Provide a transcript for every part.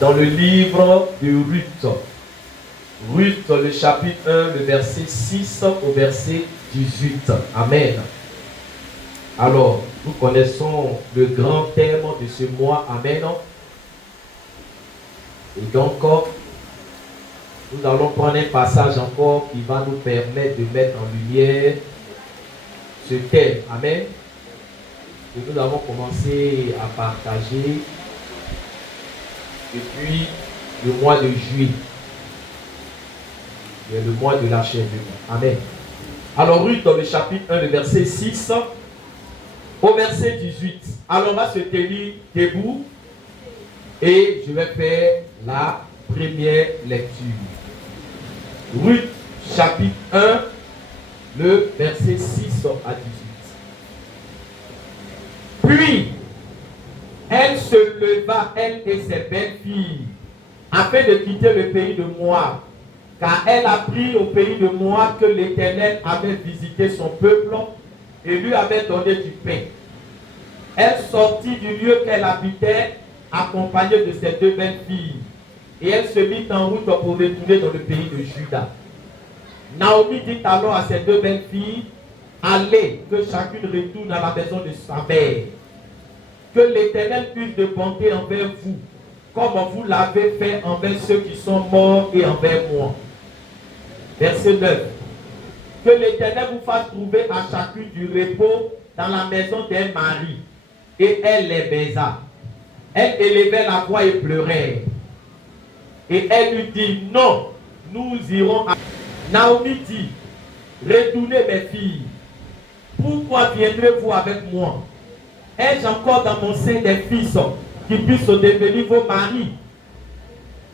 dans le livre de Ruth. Ruth, le chapitre 1, le verset 6 au verset 18. Amen. Alors, nous connaissons le grand thème de ce mois. Amen. Et donc, nous allons prendre un passage encore qui va nous permettre de mettre en lumière ce thème. Amen. Et nous avons commencé à partager depuis le mois de juillet. Et le mois de l'achèvement. Amen. Alors, Ruth, dans le chapitre 1, le verset 6 au verset 18. Alors, on va se tenir debout et je vais faire la première lecture. Ruth, chapitre 1, le verset 6 à 18. Puis, elle se leva, elle et ses belles filles, afin de quitter le pays de Moab, car elle apprit au pays de Moab que l'Éternel avait visité son peuple et lui avait donné du pain. Elle sortit du lieu qu'elle habitait, accompagnée de ses deux belles filles, et elle se mit en route pour retourner dans le pays de Juda. Naomi dit alors à ses deux belles filles, allez, que chacune retourne à la maison de sa mère. Que l'Éternel puisse de bonté envers vous, comme vous l'avez fait envers ceux qui sont morts et envers moi. Verset 9. Que l'Éternel vous fasse trouver à chacune du repos dans la maison d'un mari. Et elle les baisa. Elle élevait la voix et pleurait. Et elle lui dit, non, nous irons à... Naomi dit, retournez mes filles. Pourquoi viendrez-vous avec moi? Ai-je encore dans mon sein des fils qui puissent devenir vos maris?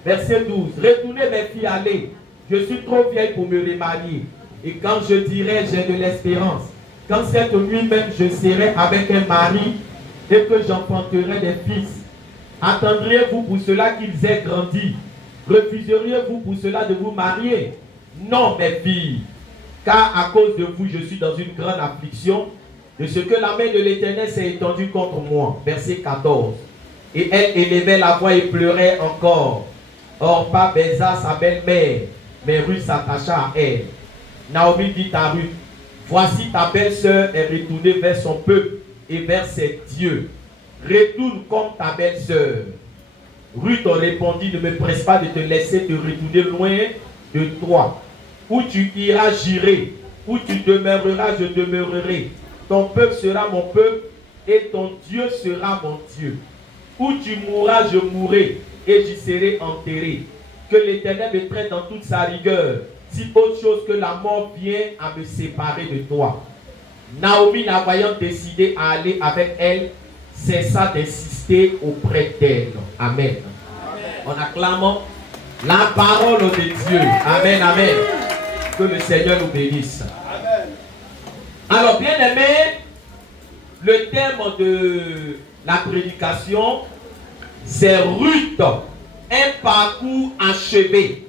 Verset 12. Retournez mes filles, allez. Je suis trop vieille pour me remarier. Et quand je dirai j'ai de l'espérance, quand cette nuit même je serai avec un mari et que j'enfanterai des fils, attendriez-vous pour cela qu'ils aient grandi? Refuseriez-vous pour cela de vous marier? Non, mes filles, car à cause de vous je suis dans une grande affliction, de ce que la main de l'Éternel s'est étendue contre moi. Verset 14. Et elle élevait la voix et pleurait encore. Orpa baisa sa belle-mère, mais Ruth s'attacha à elle. Naomi dit à Ruth, voici ta belle-sœur est retournée vers son peuple et vers ses dieux. Retourne comme ta belle-sœur. Ruth répondit, ne me presse pas de te laisser te retourner loin de toi. Où tu iras, j'irai. Où tu demeureras, je demeurerai. Ton peuple sera mon peuple et ton Dieu sera mon Dieu. Où tu mourras, je mourrai et j'y serai enterré. Que l'Éternel me traite dans toute sa rigueur, si autre chose que la mort vient à me séparer de toi. Naomi, la voyant décider à aller avec elle, cessa d'insister auprès d'elle. Amen. On acclame la parole de Dieu. Amen, amen. Que le Seigneur nous bénisse. Alors, bien aimé, le thème de la prédication, c'est Ruth, un parcours achevé.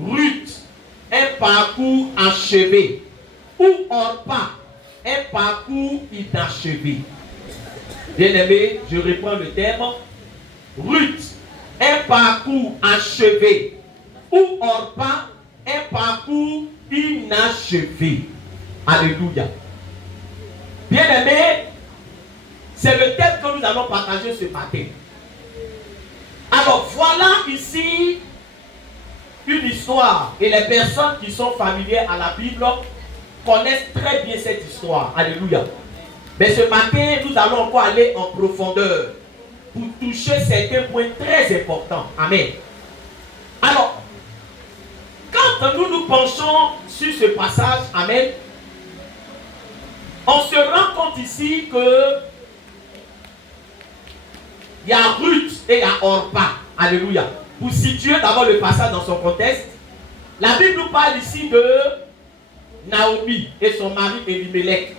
Ruth, un parcours achevé. Ou Orpa, un parcours inachevé. Bien aimé, je reprends le thème. Ruth, un parcours achevé. Ou Orpa, un parcours inachevé. Alléluia. Bien aimé, c'est le thème que nous allons partager ce matin. Alors voilà ici une histoire et les personnes qui sont familières à la Bible connaissent très bien cette histoire. Alléluia. Mais ce matin, nous allons encore aller en profondeur pour toucher certains points très importants. Amen. Alors, quand nous nous penchons sur ce passage, amen, on se rend compte ici que il y a Ruth et il y a Orpa. Alléluia. Pour situer d'abord le passage dans son contexte, la Bible nous parle ici de Naomi et son mari Elimelech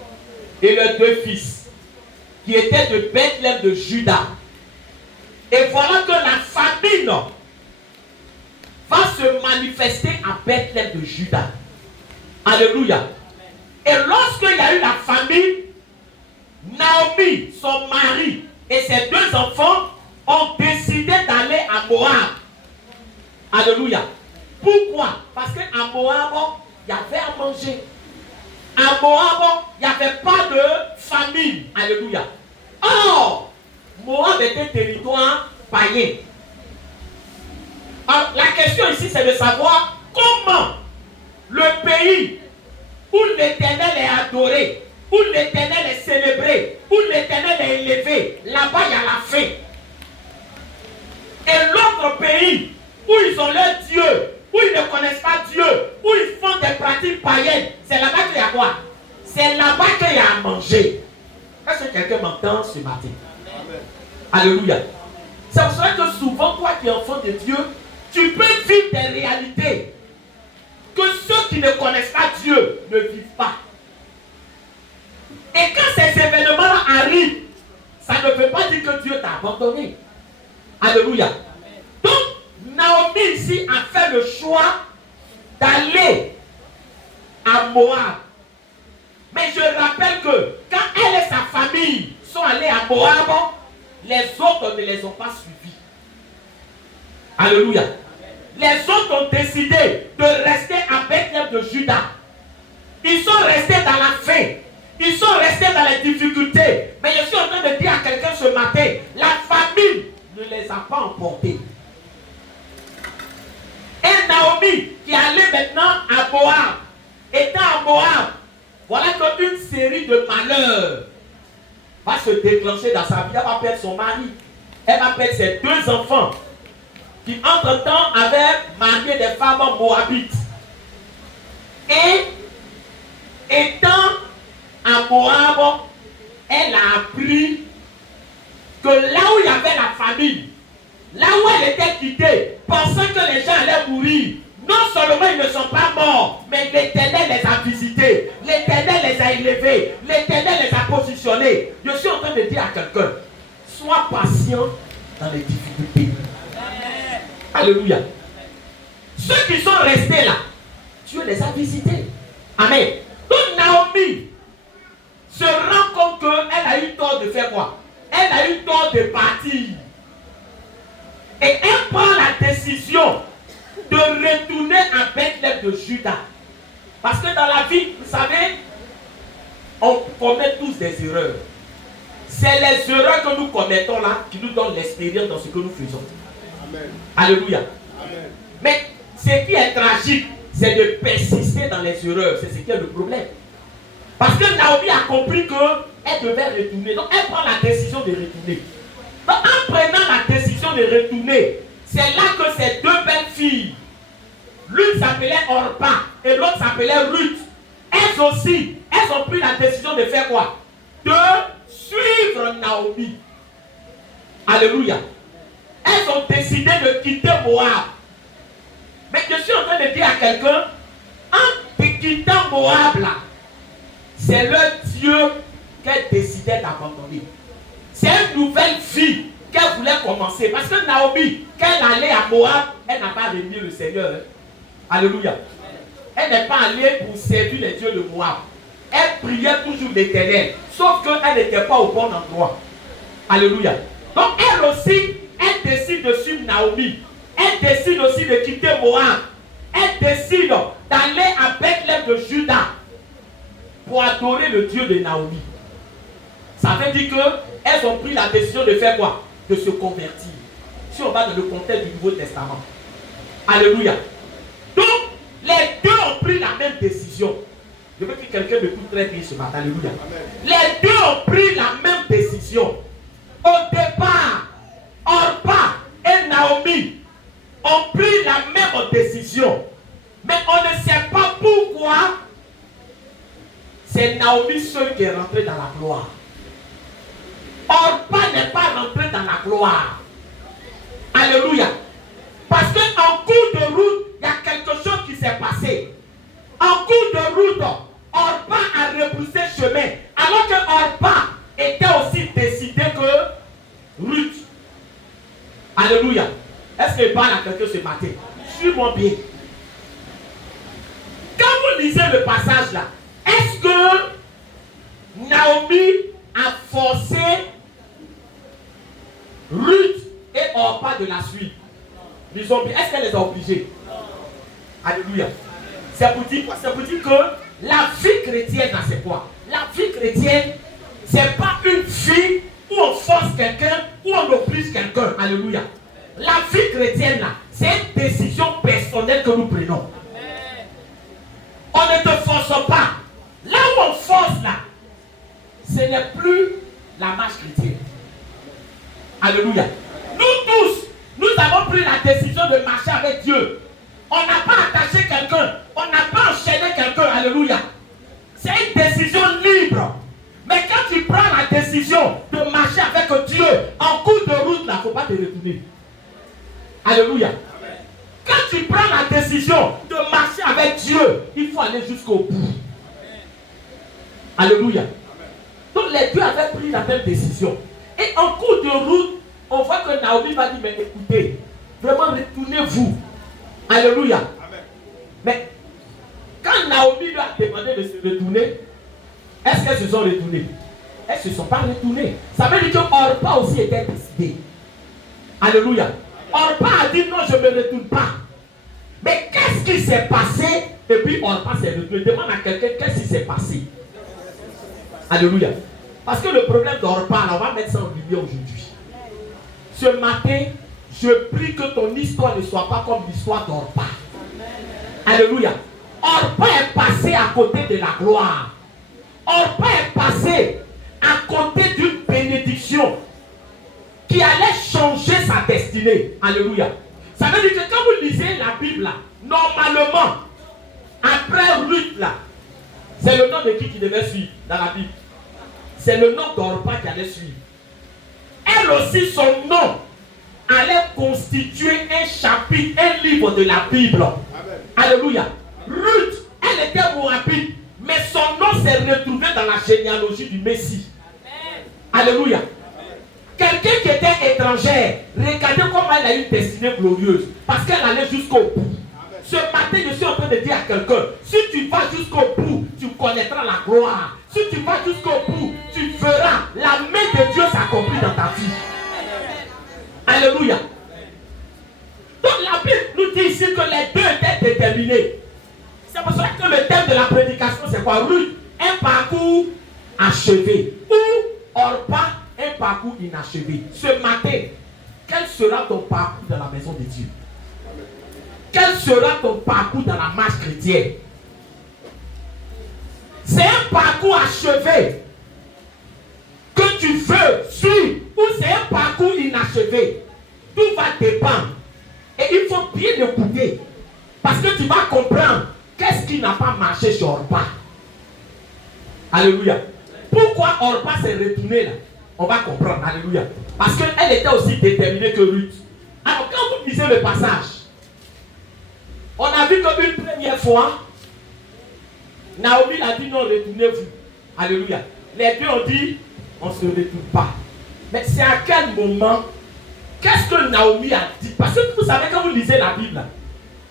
et leurs deux fils qui étaient de Bethléem de Juda. Et voilà que la famine va se manifester à Bethléem de Juda. Alléluia. Et lorsqu'il y a eu la famine, Naomi, son mari et ses deux enfants ont décidé d'aller à Moab. Alléluia. Pourquoi? Parce qu'à Moab, il y avait à manger. À Moab, il n'y avait pas de famine. Alléluia. Or, Moab était territoire païen. Alors, la question ici, c'est de savoir comment le pays où l'Éternel est adoré, où l'Éternel est célébré, où l'Éternel est élevé, là-bas il y a la faim. Et l'autre pays où ils ont leur Dieu, où ils ne connaissent pas Dieu, où ils font des pratiques païennes, c'est là-bas qu'il y a quoi? C'est là-bas qu'il y a à manger. Est-ce que quelqu'un m'entend ce matin? Amen. Alléluia. C'est pour cela que souvent, toi qui es enfant de Dieu, tu peux vivre des réalités que ceux qui ne connaissent pas Dieu ne vivent pas. Et quand ces événements-là arrivent, ça ne veut pas dire que Dieu t'a abandonné. Alléluia. Amen. Donc, Naomi ici a fait le choix d'aller à Moab. Mais je rappelle que quand elle et sa famille sont allés à Moab, les autres ne les ont pas suivis. Alléluia. Les autres ont décidé de rester à Bethléem de Juda. Ils sont restés dans la faim. Ils sont restés dans les difficultés. Mais je suis en train de dire à quelqu'un ce matin, la famine ne les a pas emportés. Et Naomi qui allait maintenant à Moab, étant à Moab, voilà qu'une série de malheurs va se déclencher dans sa vie. Elle va perdre son mari. Elle va perdre ses 2 enfants qui entre-temps avaient marié des femmes moabites. Et étant à Moab, elle a appris que là où il y avait la famine, là où elle était quittée, pensant que les gens allaient mourir, non seulement ils ne sont pas morts, mais l'Éternel les a visités, l'Éternel les a élevés, l'Éternel les a positionnés. Je suis en train de dire à quelqu'un, sois patient dans les difficultés. Amen. Alléluia. Ceux qui sont restés là, Dieu les a visités. Amen. Donc Naomi se rend compte qu'elle a eu tort de faire quoi? Elle a eu tort de partir. Et elle prend la décision de retourner à Bethléem de Juda. Parce que dans la vie, vous savez, on commet tous des erreurs. C'est les erreurs que nous commettons là qui nous donnent l'expérience dans ce que nous faisons. Amen. Alléluia. Amen. Mais ce qui est tragique, c'est de persister dans les erreurs. C'est ce qui est le problème. Parce que Naomi a compris qu'elle devait retourner. Donc elle prend la décision de retourner. Donc en prenant la décision de retourner, c'est là que ces 2 belles filles, l'une s'appelait Orpa et l'autre s'appelait Ruth. Elles aussi, elles ont pris la décision de faire quoi? De suivre Naomi. Alléluia. Elles ont décidé de quitter Moab. Mais je suis en train de dire à quelqu'un, en quittant Moab là, c'est leur Dieu qu'elle décidait d'abandonner. C'est une nouvelle vie qu'elle voulait commencer. Parce que Naomi, quand elle allait à Moab, elle n'a pas renié le Seigneur. Hein? Alléluia. Elle n'est pas allée pour servir les dieux de Moab. Elle priait toujours l'Éternel. Sauf qu'elle n'était pas au bon endroit. Alléluia. Donc elle aussi, elle décide de suivre Naomi. Elle décide aussi de quitter Moab. Elle décide d'aller à Bethléem de Juda pour adorer le Dieu de Naomi. Ça veut dire qu'elles ont pris la décision de faire quoi? De se convertir. Si on va dans le contexte du Nouveau Testament. Alléluia. Donc, les 2 ont pris la même décision. Je veux que quelqu'un m'écoute très bien ce matin. Alléluia. Amen. Les 2 ont pris la même décision. Au départ, Orpa et Naomi ont pris la même décision. Mais on ne sait pas pourquoi c'est Naomi seule qui est rentrée dans la gloire. Orpa n'est pas rentré dans la gloire. Alléluia. Parce qu'en cours de route, il y a quelque chose qui s'est passé. En cours de route, Orpa a repoussé chemin. Alors que Orpa était aussi décidé que Ruth. Alléluia. Est-ce que je parle à quelqu'un ce matin? Suis-moi bien. Quand vous lisez le passage là, est-ce que Naomi a forcé Ruth et Orpa de la suite? les ont, est-ce qu'elle les a obligés? Alléluia. C'est pour dire quoi? C'est pour dire que la vie chrétienne, c'est quoi? La vie chrétienne, c'est pas une vie où on force quelqu'un, où on oblige quelqu'un. Alléluia. La vie chrétienne, là, c'est une décision personnelle que nous prenons. On ne te force pas. Là où on force, là, ce n'est plus la marche chrétienne. Alléluia. Nous tous, nous avons pris la décision de marcher avec Dieu. On n'a pas attaché quelqu'un. On n'a pas enchaîné quelqu'un. Alléluia. C'est une décision libre. Mais quand tu prends la décision de marcher avec Dieu en cours de route, là, il ne faut pas te retourner. Alléluia. Quand tu prends la décision de marcher avec Dieu, il faut aller jusqu'au bout. Alléluia. Donc les deux avaient pris la même décision. Et en cours de route, on voit que Naomi va dire, mais écoutez, vraiment retournez-vous. Alléluia. Amen. Mais quand Naomi lui a demandé de se retourner, est-ce qu'elles se sont retournées? Elles ne se sont pas retournées. Ça veut dire que Orpa aussi était décidé. Alléluia. Orpa a dit non, je ne me retourne pas. Mais qu'est-ce qui s'est passé? Et puis Orpa s'est retourné. Demande à quelqu'un qu'est-ce qui s'est passé. Alléluia. Parce que le problème d'Orpa, on va mettre ça en lumière aujourd'hui. Ce matin, je prie que ton histoire ne soit pas comme l'histoire d'Orpa. Alléluia. Orpa est passé à côté de la gloire. Orpa est passé à côté d'une bénédiction qui allait changer sa destinée. Alléluia. Ça veut dire que quand vous lisez la Bible, là, normalement, après Ruth, là, c'est le nom de qui devait suivre dans la Bible? C'est le nom d'Orpa qui allait suivre. Elle aussi, son nom allait constituer un chapitre, un livre de la Bible. Amen. Alléluia. Ruth, elle était moabite, mais son nom s'est retrouvé dans la généalogie du Messie. Amen. Alléluia. Amen. Quelqu'un qui était étrangère, regardez comment elle a eu une destinée glorieuse, parce qu'elle allait jusqu'au bout. Amen. Ce matin, je suis en train de dire à quelqu'un, si tu vas jusqu'au bout, tu connaîtras la gloire. Si tu vas jusqu'au bout, tu verras la main de Dieu s'accomplir dans ta vie. Alléluia. Donc la Bible nous dit ici que les deux étaient déterminés. C'est pour ça que le thème de la prédication, c'est quoi? Ruth, un parcours achevé. Ou Orpa, un parcours inachevé. Ce matin, quel sera ton parcours dans la maison de Dieu? Quel sera ton parcours dans la marche chrétienne? C'est un parcours achevé que tu veux suivre ou c'est un parcours inachevé? Tout va dépendre. Et il faut bien écouter. Parce que tu vas comprendre qu'est-ce qui n'a pas marché sur Orpa. Alléluia. Pourquoi Orpa s'est retournée là? On va comprendre. Alléluia. Parce qu'elle était aussi déterminée que Ruth. Alors quand vous lisez le passage, on a vu qu'une première fois, Naomi a dit non, retournez-vous. Alléluia. Les deux ont dit, on ne se retourne pas. Mais c'est à quel moment, qu'est-ce que Naomi a dit? Parce que vous savez, quand vous lisez la Bible,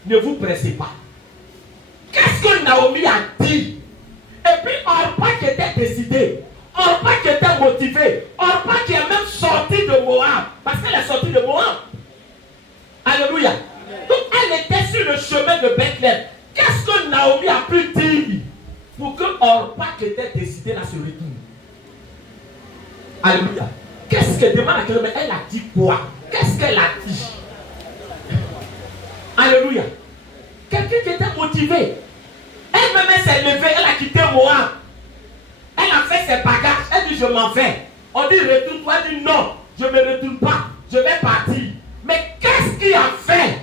ne vous pressez pas. Qu'est-ce que Naomi a dit? Et puis Orpa qui était décidé, Orpa qui était motivé, Orpa qui est même sorti de Moab, parce qu'elle est sortie de Moab. Alléluia. Donc elle était sur le chemin de Bethléem. Qu'est-ce que Naomi a pu dire pour que Orpa qui était décidé là se retourne? Alléluia. Qu'est-ce qu'elle demande à quelqu'un? Mais elle a dit quoi? Qu'est-ce qu'elle a dit? Alléluia. Quelqu'un qui était motivé. Elle-même s'est levée, elle a quitté Moab. Elle a fait ses bagages. Elle dit je m'en vais. On dit retourne-toi. Elle dit non, je ne me retourne pas. Je vais partir. Mais qu'est-ce qu'il a fait?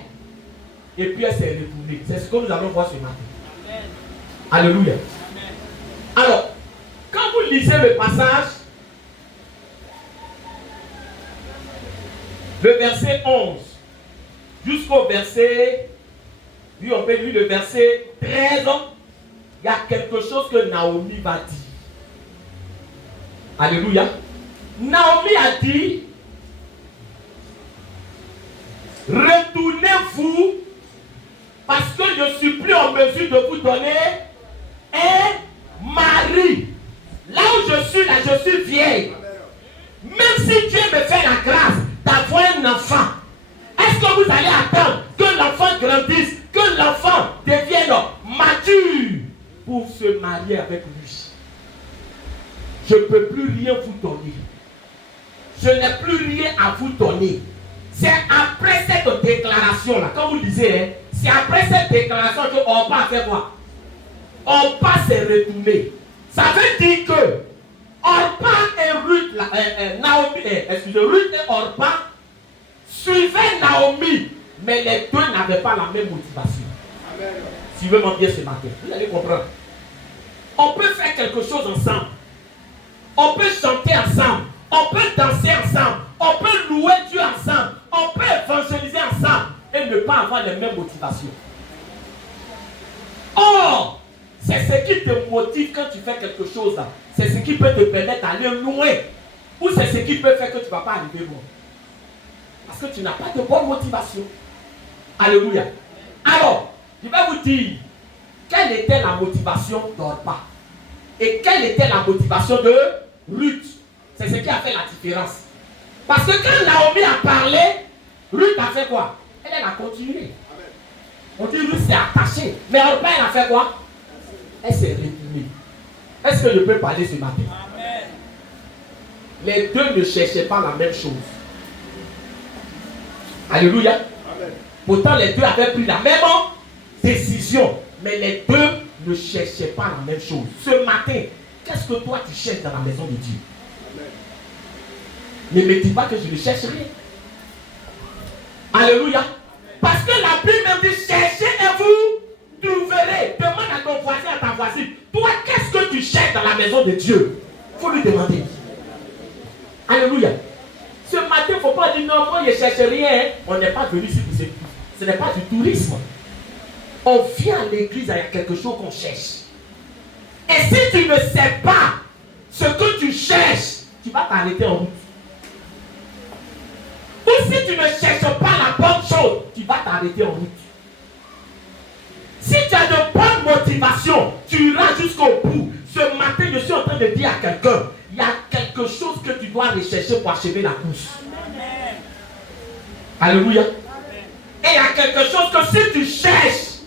Et puis elle s'est retournée. C'est ce que nous allons voir ce matin. Amen. Alléluia. Amen. Alors, quand vous lisez le passage, le verset 11 jusqu'au verset, oui, on peut lire le verset 13, il y a quelque chose que Naomi va dire. Alléluia. Naomi a dit, retournez-vous parce que je ne suis plus en mesure de vous donner un mari. Là où je suis, là, je suis vieille. Même si Dieu me fait la grâce d'avoir un enfant, est-ce que vous allez attendre grandisse, que l'enfant devienne mature pour se marier avec lui. Je ne peux plus rien vous donner. Je n'ai plus rien à vous donner. C'est après cette déclaration-là, quand vous lisez, hein, c'est après cette déclaration que Orpa a fait quoi? Orpa s'est retourné. Ça veut dire que Orpa et Ruth, Ruth et Orpa suivaient Naomi, mais les deux n'avaient pas la même motivation. Amen. Si vous m'en dire ce matin, vous allez comprendre. On peut faire quelque chose ensemble. On peut chanter ensemble. On peut danser ensemble. On peut louer Dieu ensemble. On peut évangéliser ensemble et ne pas avoir les mêmes motivations. Or, c'est ce qui te motive quand tu fais quelque chose. C'est ce qui peut te permettre d'aller loin. Ou c'est ce qui peut faire que tu ne vas pas arriver loin. Parce que tu n'as pas de bonne motivation. Alléluia. Alors, je vais vous dire quelle était la motivation d'Orpa et quelle était la motivation de Ruth. C'est ce qui a fait la différence. Parce que quand Naomi a parlé, Ruth a fait quoi? Elle a continué. On dit Ruth s'est attachée. Mais Orpa, elle a fait quoi? Elle s'est retournée. Est-ce que je peux parler ce matin? Amen. Les deux ne cherchaient pas la même chose. Alléluia. Amen. Pourtant, les deux avaient pris la même décision. Mais les deux ne cherchaient pas la même chose. Ce matin, qu'est-ce que toi tu cherches dans la maison de Dieu? Amen. Ne me dis pas que je ne cherche rien. Alléluia. Parce que la Bible même dit cherchez et vous trouverez. Demande à ton voisin, à ta voisine. Toi, qu'est-ce que tu cherches dans la maison de Dieu? Il faut lui demander. Alléluia. Ce matin, il ne faut pas dire non, moi je ne cherche rien. On n'est pas venu ici pour ça. Ce n'est pas du tourisme. On vient à l'église avec quelque chose qu'on cherche. Et si tu ne sais pas ce que tu cherches, tu vas t'arrêter en route. Ou si tu ne cherches pas la bonne chose, tu vas t'arrêter en route. Si tu as de bonnes motivations, tu iras jusqu'au bout. Ce matin, je suis en train de dire à quelqu'un, il y a quelque chose que tu dois rechercher pour achever la course. Amen. Alléluia. Amen. Et il y a quelque chose que si tu cherches,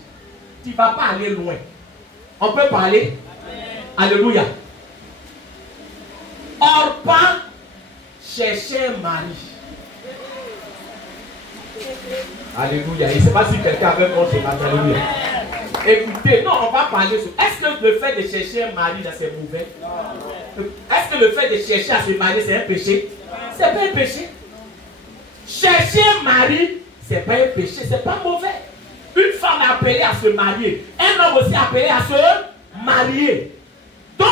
tu ne vas pas aller loin. On peut parler? Amen. Alléluia. Orpa cherchait un mari. Alléluia. Je ne sais pas si quelqu'un avait contre ce matin. Alléluia. Écoutez, non, on va parler sur. Est-ce que le fait de chercher un mari, c'est mauvais? Est-ce que le fait de chercher à se marier, c'est un péché? C'est pas un péché. Chercher un mari, c'est pas un péché, c'est pas mauvais. Une femme est appelée à se marier. Un homme aussi est appelé à se marier. Donc,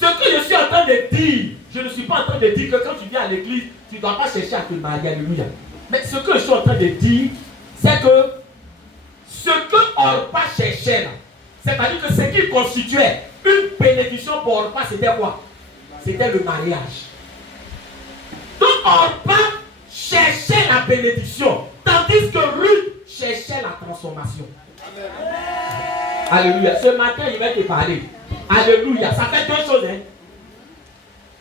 ce que je suis en train de dire, je ne suis pas en train de dire que quand tu viens à l'église, tu ne dois pas chercher à te marier. Alléluia. Mais ce que je suis en train de dire, c'est que ce que Orpa cherchait là, c'est-à-dire que ce qui constituait une bénédiction pour Orpa, c'était quoi? C'était le mariage. Donc Orpa cherchait la bénédiction, tandis que Ruth cherchait la transformation. Amen. Alléluia. Ce matin, il va te parler. Alléluia. Ça fait deux choses. Hein?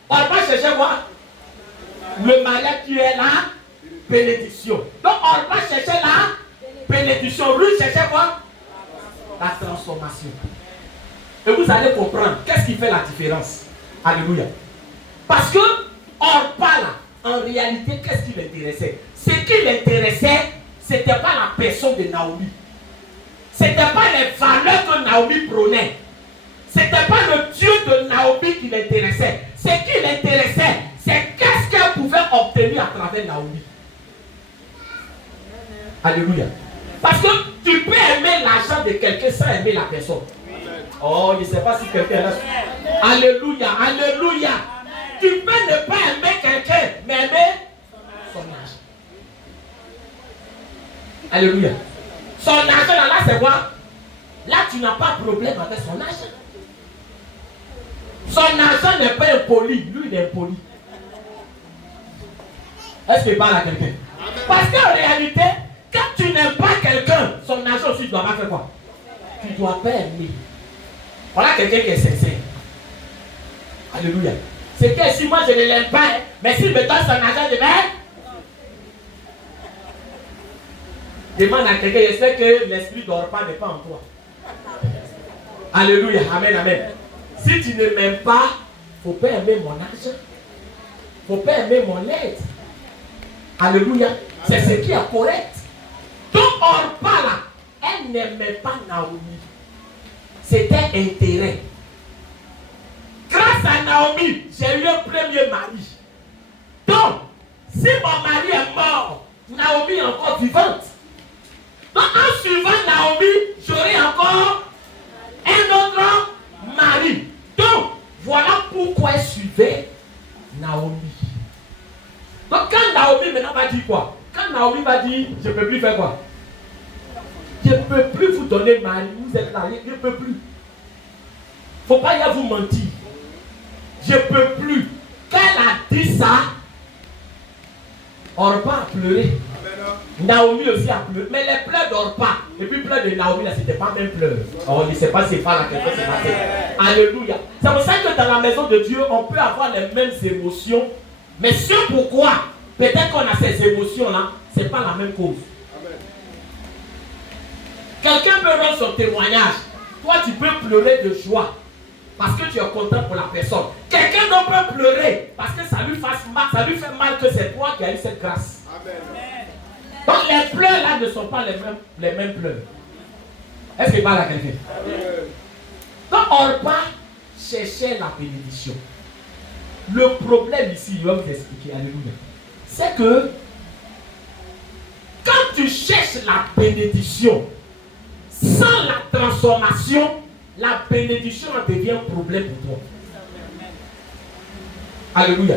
Orpa cherchait quoi? Le mariage qui est là. Bénédiction. Donc Orpa cherchait la bénédiction. Ruth cherchait quoi? La transformation. Et vous allez comprendre qu'est-ce qui fait la différence. Alléluia. Parce que Orpa là, en réalité, qu'est-ce qui l'intéressait? Ce qui l'intéressait, ce n'était pas la personne de Naomi. Ce n'était pas les valeurs que Naomi prônait. Ce n'était pas le Dieu de Naomi qui l'intéressait. Ce qui l'intéressait, c'est qu'est-ce qu'elle pouvait obtenir à travers Naomi. Alléluia. Parce que tu peux aimer l'argent de quelqu'un sans aimer la personne. Oh, je ne sais pas si quelqu'un est là. Alléluia, alléluia. Tu peux ne pas aimer quelqu'un, mais aimer son argent. Alléluia. Son argent là, c'est quoi? Là, tu n'as pas de problème avec son argent. Son argent n'est pas impoli. Lui, il est impoli. Est-ce qu'il parle à quelqu'un? Parce qu'en réalité, quand tu n'aimes pas quelqu'un, son argent aussi, tu dois pas faire quoi? Tu dois pas aimer. Voilà quelqu'un qui est sincère. Alléluia. C'est que si moi je ne l'aime pas, mais s'il me donne son argent, je vais. Demande à quelqu'un, j'espère que l'esprit ne dort pas, n'est pas en toi. Alléluia, amen, amen. Si tu ne m'aimes pas, il ne faut pas aimer mon argent. Il ne faut pas aimer mon aide. Alléluia, c'est ce qui est correct. Donc Orpa là, elle n'aimait pas Naomi. C'était intérêt. Grâce à Naomi, j'ai eu un premier mari. Donc, si mon mari est mort, Naomi est encore vivante. Donc, en suivant Naomi, j'aurai encore un autre mari. Donc, voilà pourquoi elle suivait Naomi. Donc, quand Naomi maintenant va dire quoi? Quand Naomi va dire, je ne peux plus faire quoi? Je ne peux plus vous donner mari. Vous êtes là, je ne peux plus. Il ne faut pas y vous mentir. Je ne peux plus. Quand elle a dit ça, Orpa a pleuré. Naomi aussi a pleuré. Mais les pleurs d'Orpa et puis pleurs de Naomi, là, ce n'était pas même pleurs. On ne sait pas si c'est pas là quelque chose s'est passé. Alléluia. C'est pour ça que dans la maison de Dieu, on peut avoir les mêmes émotions. Mais ce pourquoi, peut-être qu'on a ces émotions-là, ce n'est pas la même cause. Quelqu'un peut rendre son témoignage. Toi, tu peux pleurer de joie. Parce que tu es content pour la personne. Quelqu'un d'autre peut pleurer parce que ça lui fait mal que c'est toi qui as eu cette grâce. Amen. Donc les pleurs là ne sont pas les mêmes pleurs. Est-ce qu'il parle à quelqu'un? Donc Orpa cherchait la bénédiction. Le problème ici, je vais vous expliquer, alléluia, c'est que quand tu cherches la bénédiction sans la transformation, la bénédiction devient un problème pour toi. Alléluia.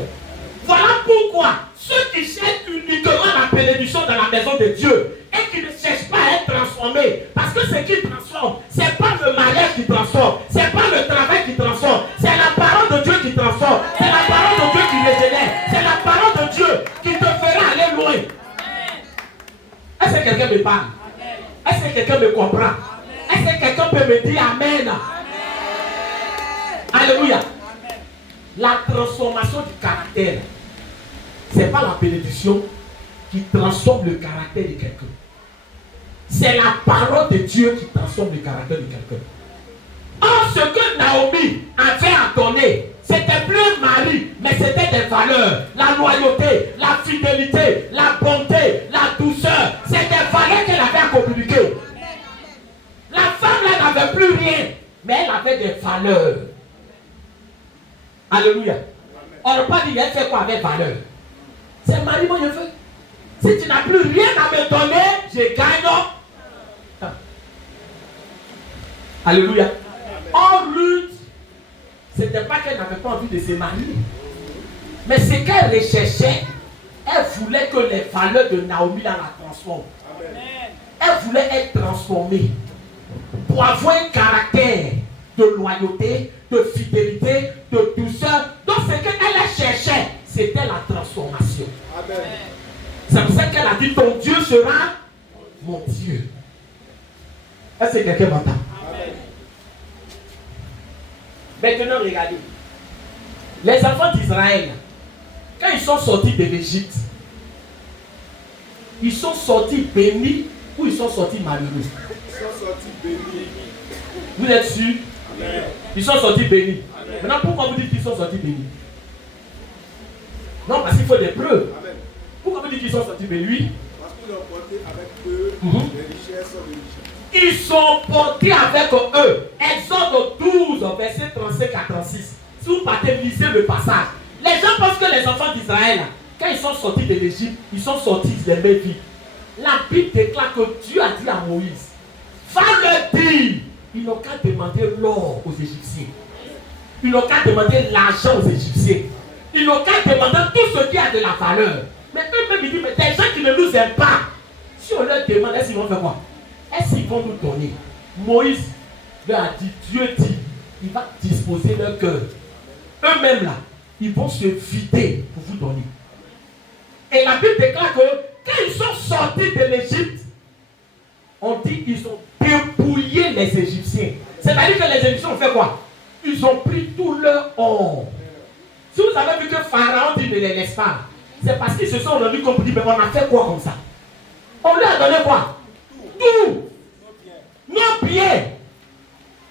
Voilà pourquoi ceux qui cherchent uniquement la bénédiction dans la maison de Dieu et qui ne cherchent pas à être transformés, parce que ce qui transforme, ce n'est pas le mariage qui transforme, ce n'est pas le travail qui transforme, c'est la parole de Dieu qui transforme, c'est la parole de Dieu qui régénère, c'est la parole de Dieu qui te fera aller loin. Est-ce que quelqu'un me parle? Est-ce que quelqu'un me comprend? Est-ce que quelqu'un peut me dire Amen? Alléluia. La transformation du caractère, ce n'est pas la bénédiction qui transforme le caractère de quelqu'un. C'est la parole de Dieu qui transforme le caractère de quelqu'un. Or, ce que Naomi avait à donner, c'était plus un mari, mais c'était des valeurs. La loyauté, la fidélité, la bonté, la douceur. C'est des valeurs qu'elle avait à communiquer. La femme là n'avait plus rien, mais elle avait des valeurs. Alléluia. On n'a pas dit, elle fait quoi avec valeur? C'est mari, moi je veux. Si tu n'as plus rien à me donner, je gagne. Alléluia. En Ruth, ce n'était pas qu'elle n'avait pas envie de se marier. Mais ce qu'elle recherchait, elle voulait que les valeurs de Naomi la transforment. Elle voulait être transformée pour avoir un caractère de loyauté, de fidélité, de douceur. Donc ce qu'elle cherchait, c'était la transformation. Amen. C'est pour ça qu'elle a dit, ton Dieu sera mon Dieu. Est-ce que quelqu'un m'entend? Maintenant, regardez. Les enfants d'Israël, quand ils sont sortis de l'Égypte, ils sont sortis bénis ou ils sont sortis malheureux? Ils sont sortis bénis. Vous êtes sûrs? Amen. Ils sont sortis bénis. Amen. Maintenant, pourquoi vous dites qu'ils sont sortis bénis? Non, parce qu'il faut des preuves. Amen. Pourquoi vous dites qu'ils sont sortis bénis? Oui. Parce qu'ils ont porté avec eux les richesses de l'Égypte. Ils sont portés avec eux. Exode 12, verset 35 à 36. Si vous partez, lisez le passage. Les gens pensent que les enfants d'Israël, quand ils sont sortis de l'Égypte, ils sont sortis des mains vides. La Bible déclare que Dieu a dit à Moïse, va leur dire, ils n'ont qu'à demander l'or aux Égyptiens. Ils n'ont qu'à demander l'argent aux Égyptiens. Ils n'ont qu'à demander tout ce qui a de la valeur. Mais eux-mêmes, ils disent, mais des gens qui ne nous aiment pas, si on leur demande, est-ce qu'ils vont faire quoi? Est-ce qu'ils vont nous donner? Moïse leur a dit, Dieu dit, il va disposer leur cœur. Eux-mêmes là, ils vont se vider pour vous donner. Et la Bible déclare que quand ils sont sortis de l'Égypte, on dit qu'ils ont dépouillé les Égyptiens. C'est-à-dire que les Égyptiens ont fait quoi? Ils ont pris tout leur or. Si vous avez vu que Pharaon dit ne les laisse pas, c'est parce qu'ils se sont rendus compte, mais on a fait quoi comme ça? On leur a donné quoi? bien.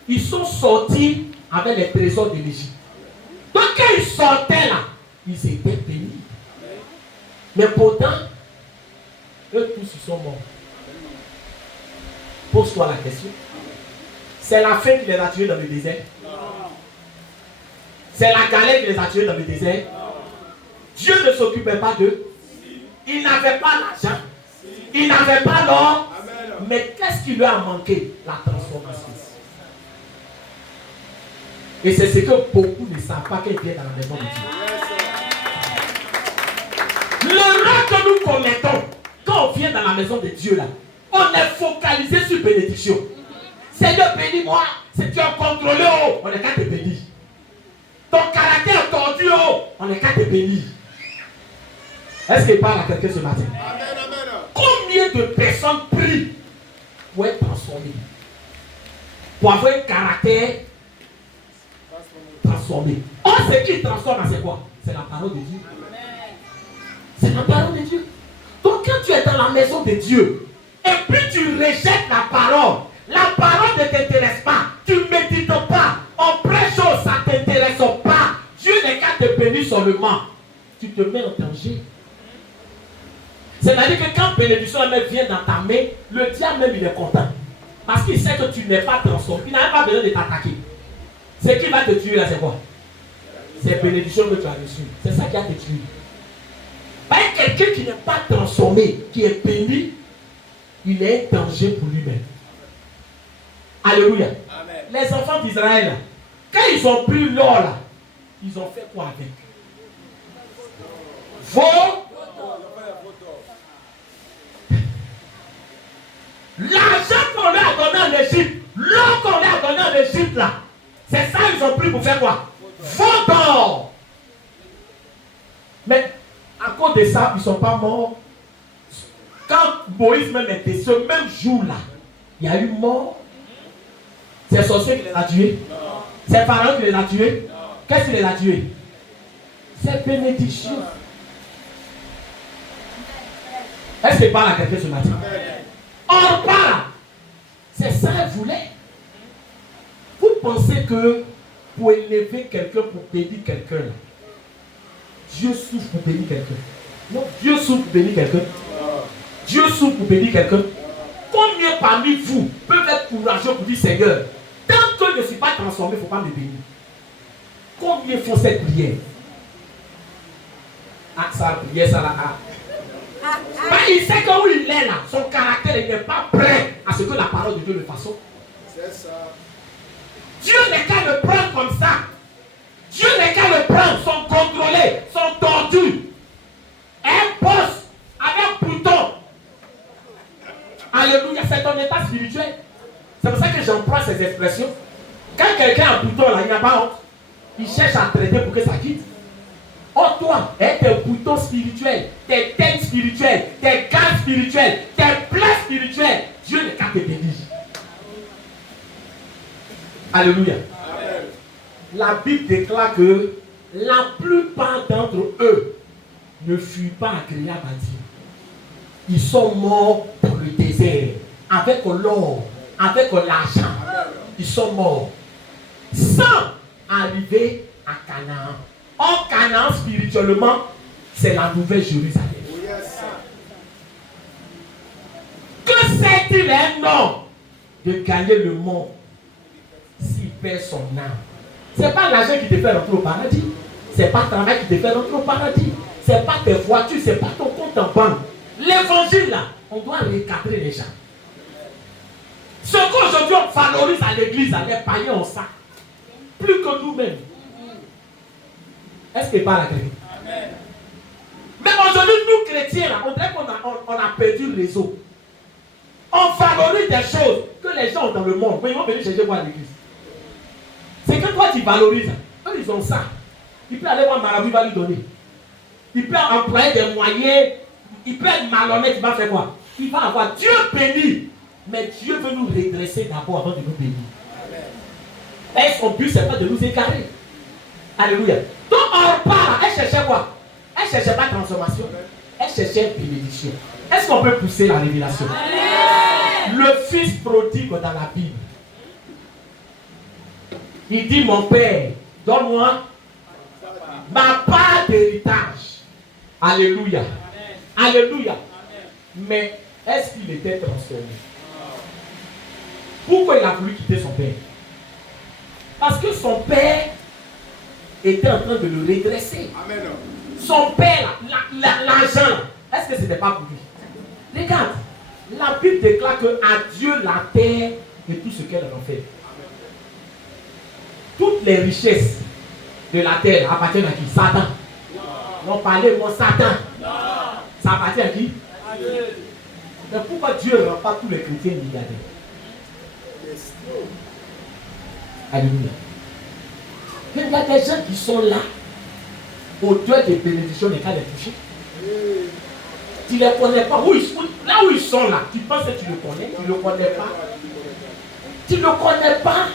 Ils sont sortis avec les trésors de l'Égypte. Donc quand ils sortaient là, ils étaient bénis. Mais pourtant, eux tous ils sont morts. Pose-toi la question. C'est la faim qui les a tués dans le désert. C'est la galère qui les a tués dans le désert. Dieu ne s'occupait pas d'eux. Ils n'avaient pas l'argent. Ils n'avaient pas l'or. Mais qu'est-ce qui leur a manqué? La transformation. Et c'est ce que beaucoup ne savent pas qu'ils viennent dans la maison de Dieu. L'erreur que nous commettons quand on vient dans la maison de Dieu là, on est focalisé sur bénédiction. Seigneur, bénis-moi. Si tu es contrôlé, oh, on est qu'à te bénir. Ton caractère tordu, oh, on est qu'à te bénir. Est-ce qu'il parle à quelqu'un ce matin? Amen, amen. Combien de personnes prient pour être transformées? Pour avoir un caractère transformé. Or, ce qui transforme, c'est quoi? C'est la parole de Dieu. C'est la parole de Dieu. Donc, quand tu es dans la maison de Dieu, et puis tu rejettes la parole ne t'intéresse pas, tu ne médites pas, on prêche, ça ne t'intéresse pas, Dieu n'est qu'à te bénir seulement, tu te mets en danger. C'est-à-dire que quand bénédiction vient dans ta main, le diable même il est content. Parce qu'il sait que tu n'es pas transformé, il n'a pas besoin de t'attaquer. Ce qui va te tuer là, c'est quoi? C'est bénédiction que tu as reçue. C'est ça qui a te tué. Quelqu'un qui n'est pas transformé, qui est béni, il est un danger pour lui-même. Alléluia. Amen. Les enfants d'Israël, quand ils ont pris l'or là, ils ont fait quoi avec? L'argent qu'on leur a donné en Égypte, l'or qu'on leur a donné en Égypte là, c'est ça qu'ils ont pris pour faire quoi? Veau d'or. Mais à cause de ça, ils ne sont pas morts. Quand Moïse même était, ce même jour-là, il y a eu mort. C'est sorcier qui les a tués. C'est Pharaon qui les a tués. Qu'est-ce qui les a tués? C'est bénédiction. Est-ce qu'il parle à quelqu'un ce matin? Or pas. C'est ça qu'il voulait. Vous pensez que pour élever quelqu'un, pour bénir quelqu'un, Dieu souffre pour bénir quelqu'un? Non, Dieu souffre pour bénir quelqu'un. Dieu souffre pour bénir quelqu'un. Combien parmi vous peuvent être courageux pour dire Seigneur, tant que je ne suis pas transformé, il ne faut pas me bénir? Combien font cette prière? Ah, ça, prière, ça là. Il sait que où il est là, son caractère n'est pas prêt à ce que la parole de Dieu le fasse. C'est ça. Dieu n'est qu'à le prendre comme ça. Dieu n'est qu'à le prendre, son contrôlé, son tordu. Un poste avec un bouton. Alléluia, c'est ton état spirituel. C'est pour ça que j'emploie ces expressions. Quand quelqu'un a un bouton là, il n'a pas honte. Il cherche à traiter pour que ça quitte. Oh toi, tes boutons spirituels, tes têtes spirituelles, tes gardes spirituels, tes plaies spirituelles, Dieu n'est qu'à te bénir. Alléluia. Amen. La Bible déclare que la plupart d'entre eux ne furent pas agréables à Dieu. Ils sont morts dans le désert, avec l'or, avec l'argent. Ils sont morts sans arriver à Canaan. En Canaan, spirituellement, c'est la nouvelle Jérusalem. Que c'est-il un homme de gagner le monde s'il perd son âme? Ce n'est pas l'argent qui te fait rentrer au paradis. Ce n'est pas le travail qui te fait rentrer au paradis. Ce n'est pas tes voitures, ce n'est pas ton compte en banque. L'évangile là, on doit recadrer les gens. Ce qu'aujourd'hui on valorise à l'église, les païens ont ça. Plus que nous-mêmes. Est-ce qu'il parle à quelqu'un? Mais aujourd'hui, nous chrétiens, là, on dirait qu'on a perdu le réseau. On valorise des choses que les gens ont dans le monde. Mais ils vont venir chercher quoi à l'église? C'est que toi tu valorises. Eux, ils ont ça. Il peut aller voir Marabout, il va lui donner. Il peut employer des moyens. Il peut être malhonnête, il va faire quoi? Il va avoir Dieu béni. Mais Dieu veut nous redresser d'abord avant de nous bénir. Et son but, c'est pas de nous égarer. Alléluia. Donc, on part, elle cherchait quoi? Elle cherchait pas transformation. Elle cherchait bénédiction. Est-ce qu'on peut pousser la révélation? Le fils prodigue dans la Bible. Il dit, mon père, donne-moi ma part d'héritage. Alléluia. Alléluia. Mais est-ce qu'il était transformé? Pourquoi il a voulu quitter son père? Parce que son père était en train de le redresser. Amen. Son père, l'argent, est-ce que ce n'était pas pour lui? Regarde, la Bible déclare que à Dieu la terre et tout ce qu'elle en fait. Toutes les richesses de la terre appartiennent à qui? Satan. Non, parlez-moi, Satan. Non. Ça appartient à qui? À Dieu. Mais pourquoi Dieu ne rend pas tous les chrétiens milliardaires? Alléluia. Mais il y a des gens qui sont là, au-delà des bénédictions, des cas de toucher. Tu ne les connais pas. Là où ils sont là, tu penses que tu le connais, tu ne le connais pas. Tu ne le connais pas.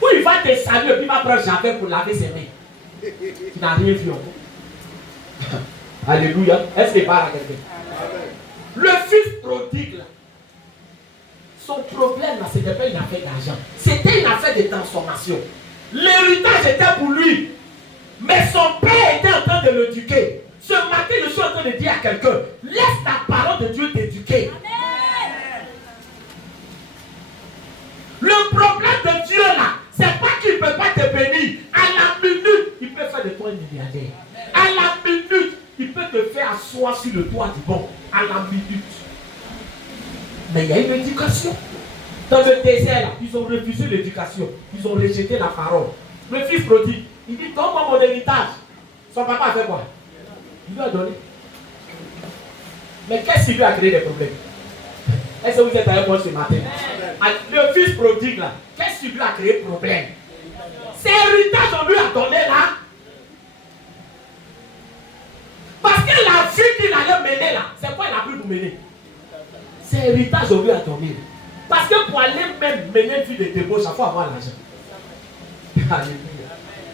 Où il va te saluer et puis il va prendre Javel pour laver ses mains. Tu n'as rien vu encore. Alléluia. Est-ce qu'il parle à quelqu'un? Le fils prodigue là. Son problème là, c'était pas une affaire d'argent. C'était une affaire de transformation. L'héritage était pour lui. Mais son père était en train de l'éduquer. Ce matin, je suis en train de dire à quelqu'un, laisse la parole de Dieu t'éduquer. Le problème de Dieu là, c'est pas qu'il ne peut pas te bénir. À la minute, il peut faire de toi un milliardaire. À la minute, il peut te faire asseoir sur le toit du bon. À la minute. Mais il y a une éducation. Dans le désert, là, ils ont refusé l'éducation. Ils ont rejeté la parole. Le fils prodigue, il dit, donne-moi mon héritage. Son papa a fait quoi? Il lui a donné. Mais qu'est-ce qui lui a créé des problèmes? Est-ce que vous êtes avec moi ce matin? Le fils prodigue, là, qu'est-ce qui lui a créé problème? C'est l'héritage qu'on lui a donné là. Parce que la vie qu'il allait mener là, c'est quoi il a pu nous mener? C'est l'héritage qu'on lui a donné. Parce que pour aller même mener une vie de débauche, il faut avoir l'argent. Alléluia.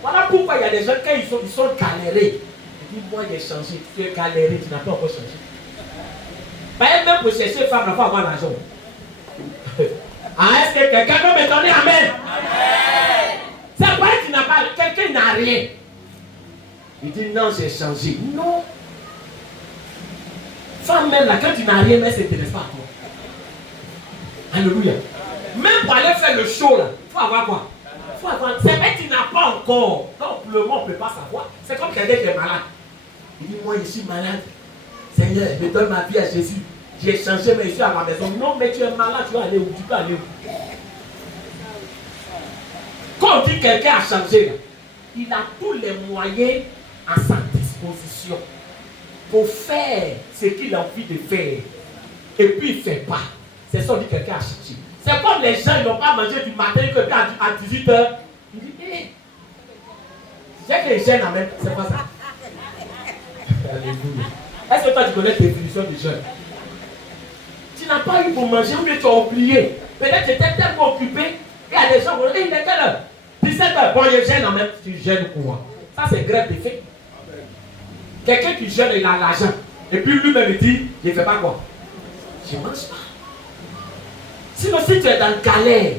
Voilà pourquoi il y a des gens, quand ils sont galérés, ils disent, moi j'ai changé. Tu es galéré, tu n'as pas encore changé. Même pour chercher une femme, il faut avoir l'argent. Est-ce que quelqu'un peut me donner amen? Amen. C'est pas que tu n'as pas, quelqu'un n'a rien. Il dit non, j'ai changé. Non. Femme même là, quand tu n'as rien, mais ça ne t'intéresse pas à toi. Alléluia. Même pour aller faire le show là, il faut avoir quoi? Il faut avoir. C'est vrai que tu n'as pas encore. Donc pour le moment, on ne peut pas savoir. C'est comme quelqu'un qui est malade. Il dit moi je suis malade. Seigneur, je donne ma vie à Jésus. J'ai changé, mais je suis à ma maison. Non, mais tu es malade, tu vas aller où? Tu peux aller où? Quand on dit que quelqu'un a changé, là, il a tous les moyens à sa disposition pour faire ce qu'il a envie de faire. Et puis il ne fait pas. C'est ça, on dit que quelqu'un a changé. C'est comme les gens, ils n'ont pas mangé du matin que à 18h. Il dit, hé, j'ai que les jeunes en même temps. C'est pas ça. Alléluia. Est-ce que toi tu connais la définition du jeûne? Tu n'as pas eu pour manger ou bien tu as oublié. Peut-être que tu étais tellement occupé. Il y a des gens qui vont dire, il est quelle heure? 17h. Bon, il gêne en même temps. Tu gênes ou quoi? Ça, c'est grève des faits. Quelqu'un qui gêne, il a l'argent. Et puis lui-même, il dit, je ne fais pas quoi? Je ne mange pas. Sinon, si tu es dans le galère,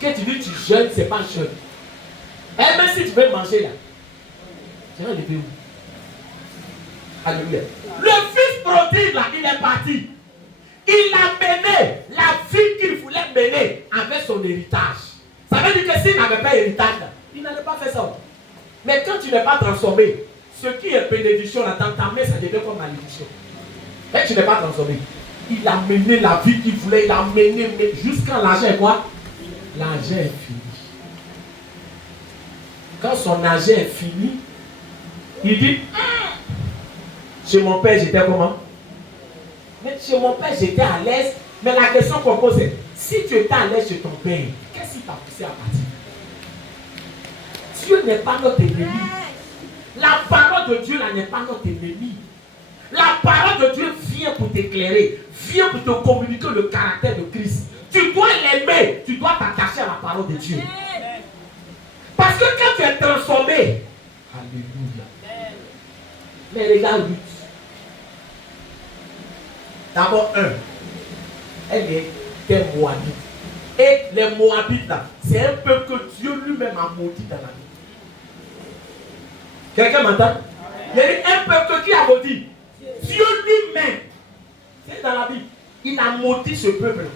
que tu dis tu jeûnes, ce n'est pas jeûne. Et même si tu veux manger là, tu vas lever où? Alléluia. Le fils prodigue là, il est parti. Il a mené la vie qu'il voulait mener avec son héritage. Ça veut dire que s'il n'avait pas héritage, là, il n'allait pas faire ça. Mais quand tu n'es pas transformé, ce qui est bénédiction là, dans ta main, ça devient comme malédiction. Mais tu n'es pas transformé. Il a mené la vie qu'il voulait, il a mené jusqu'à l'argent est quoi? L'argent est fini. Quand son argent est fini, il dit, chez mon père j'étais comment? Mais chez mon père j'étais à l'aise. Mais la question qu'on pose est, si tu étais à l'aise chez ton père, qu'est-ce qui t'a poussé à partir? Dieu n'est pas notre ennemi. La parole de Dieu là n'est pas notre ennemi. La parole de Dieu vient pour t'éclairer, vient pour te communiquer le caractère de Christ. Tu dois l'aimer, tu dois t'attacher à la parole de Dieu. Parce que quand tu es transformé, alléluia. Mais regarde, D'abord, elle était Moabite. Et les Moabites là, c'est un peuple que Dieu lui-même a maudit dans la Bible. Quelqu'un m'entend? Il y a un peuple qui a maudit. Dieu lui-même, c'est dans la Bible, il a maudit ce peuple.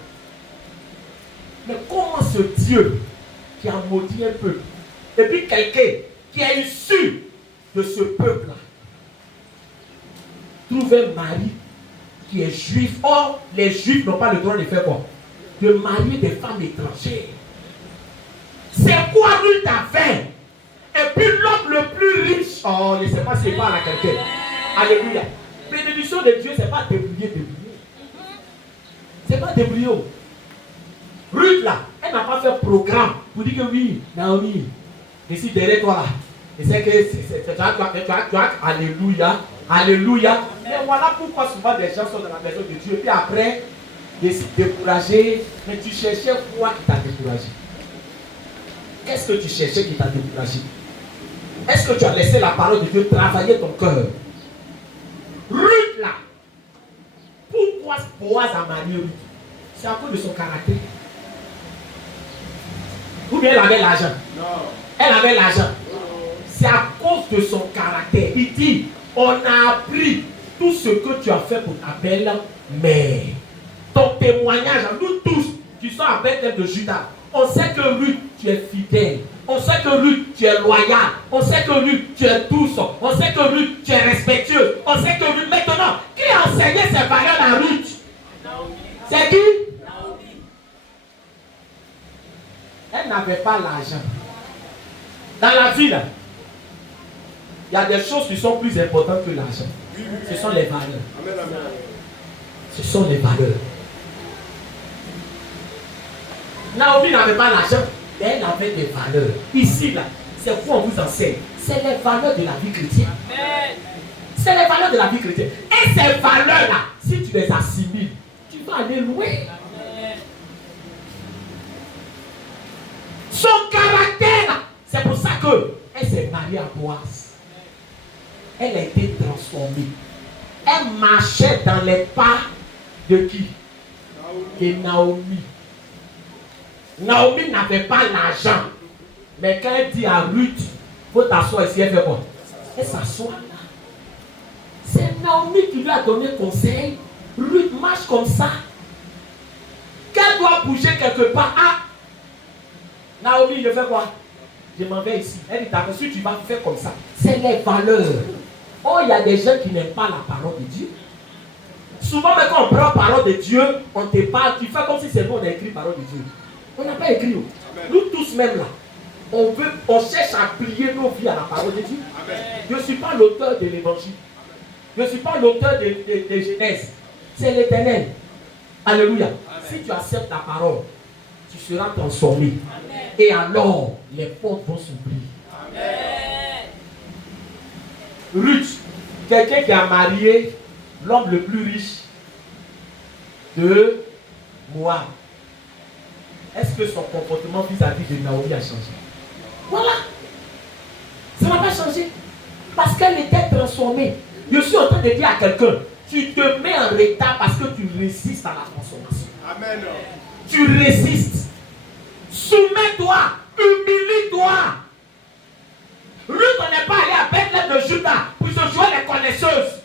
Mais comment ce Dieu qui a maudit un peuple, et puis quelqu'un qui est issu de ce peuple-là, trouve un mari qui est juif? Or, les juifs n'ont pas le droit de faire quoi? De marier des femmes étrangères. C'est quoi Ruth a fait? Et puis l'homme le plus riche, oh, je ne sais pas s'il parle à quelqu'un. Alléluia. Bénédiction de Dieu, ce n'est pas débrouiller. C'est pas débrouiller. Ruth là, elle n'a pas fait programme pour dire que oui, Naomi, je suis derrière toi là. Et c'est que alléluia, alléluia. Mais voilà pourquoi souvent des gens sont dans la maison de Dieu. Et puis après, ils se découragés. Mais tu cherchais quoi qui t'a découragé? Qu'est-ce que tu cherchais qui t'a découragé? Est-ce que tu as laissé la parole de Dieu travailler ton cœur? Ruth là, pourquoi Boaz a marié Ruth? C'est à cause de son caractère. Ou bien elle avait l'argent? Non. Elle avait l'argent. C'est à cause de son caractère. Il dit, on a appris tout ce que tu as fait pour ta belle mère. Ton témoignage, nous tous qui sommes à Bethléem de Juda, on sait que Ruth, tu es fidèle. On sait que Ruth, tu es loyal. On sait que Ruth, tu es douce. On sait que Ruth, tu es respectueux. On sait que Ruth, maintenant, qui a enseigné ces valeurs à Ruth? C'est qui? Elle n'avait pas l'argent. Dans la vie, là, il y a des choses qui sont plus importantes que l'argent. Ce sont les valeurs. Ce sont les valeurs. Naomi n'avait pas l'argent, mais elle avait des valeurs. Ici, là, c'est quoi on vous enseigne? C'est les valeurs de la vie chrétienne. C'est les valeurs de la vie chrétienne. Et ces valeurs-là, si tu les assimiles, tu vas aller loin. Son caractère, c'est pour ça qu'elle s'est mariée à Boaz. Elle a été transformée. Elle marchait dans les pas de qui? De Naomi. Naomi n'avait pas l'argent. Mais quand elle dit à Ruth, il faut t'asseoir ici, elle fait quoi? Elle s'assoit là. C'est Naomi qui lui a donné conseil. Ruth marche comme ça. Qu'elle doit bouger quelque part. Ah! Naomi, je fais quoi? Je m'en vais ici. Elle dit, t'as reçu, tu vas faire comme ça. C'est les valeurs. Oh, il y a des gens qui n'aiment pas la parole de Dieu. Souvent, quand on prend la parole de Dieu, on te parle, tu fais comme si c'est nous, on a écrit la parole de Dieu. On n'a pas écrit. Nous tous même là, on cherche à plier nos vies à la parole de Dieu. Amen. Je ne suis pas l'auteur de l'évangile. Je ne suis pas l'auteur de Genèse. C'est l'Éternel. Alléluia. Amen. Si tu acceptes la parole, tu seras transformé. Amen. Et alors, les portes vont s'ouvrir. Ruth, quelqu'un qui a marié l'homme le plus riche de Moab. Est-ce que son comportement vis-à-vis de Naomi a changé? Voilà. Ça n'a pas changé. Parce qu'elle était transformée. Je suis en train de dire à quelqu'un, tu te mets en retard parce que tu résistes à la transformation. Amen. Tu résistes. Soumets-toi. Humilie-toi. Ruth n'est pas allée à Bethléem de Juda pour se jouer les connaisseuses.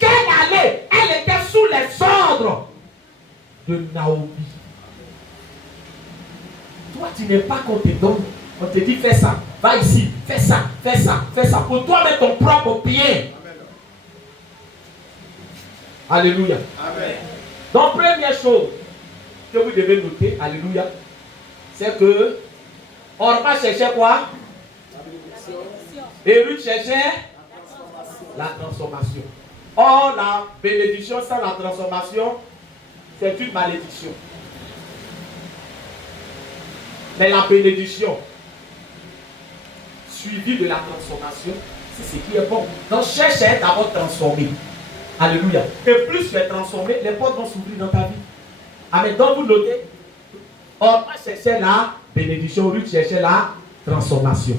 Quand elle allait, elle était sous les ordres de Naomi. Toi, tu n'es pas qu'on te donne. On te dit, fais ça, va ici, fais ça, fais ça, fais ça. Pour toi, mettre ton propre pied. Amen. Alléluia. Amen. Donc, première chose que vous devez noter, alléluia, c'est que Orpa cherchait quoi? Et Ruth cherchait la transformation. Or, la bénédiction sans la transformation, c'est une malédiction. Mais la bénédiction suivie de la transformation, c'est ce qui est bon. Donc, cherche à être d'abord transformé. Alléluia. Et plus tu es transformé, les portes vont s'ouvrir dans ta vie. Amen. Donc, vous notez, Orpa cherchait la bénédiction, Ruth cherchait la transformation.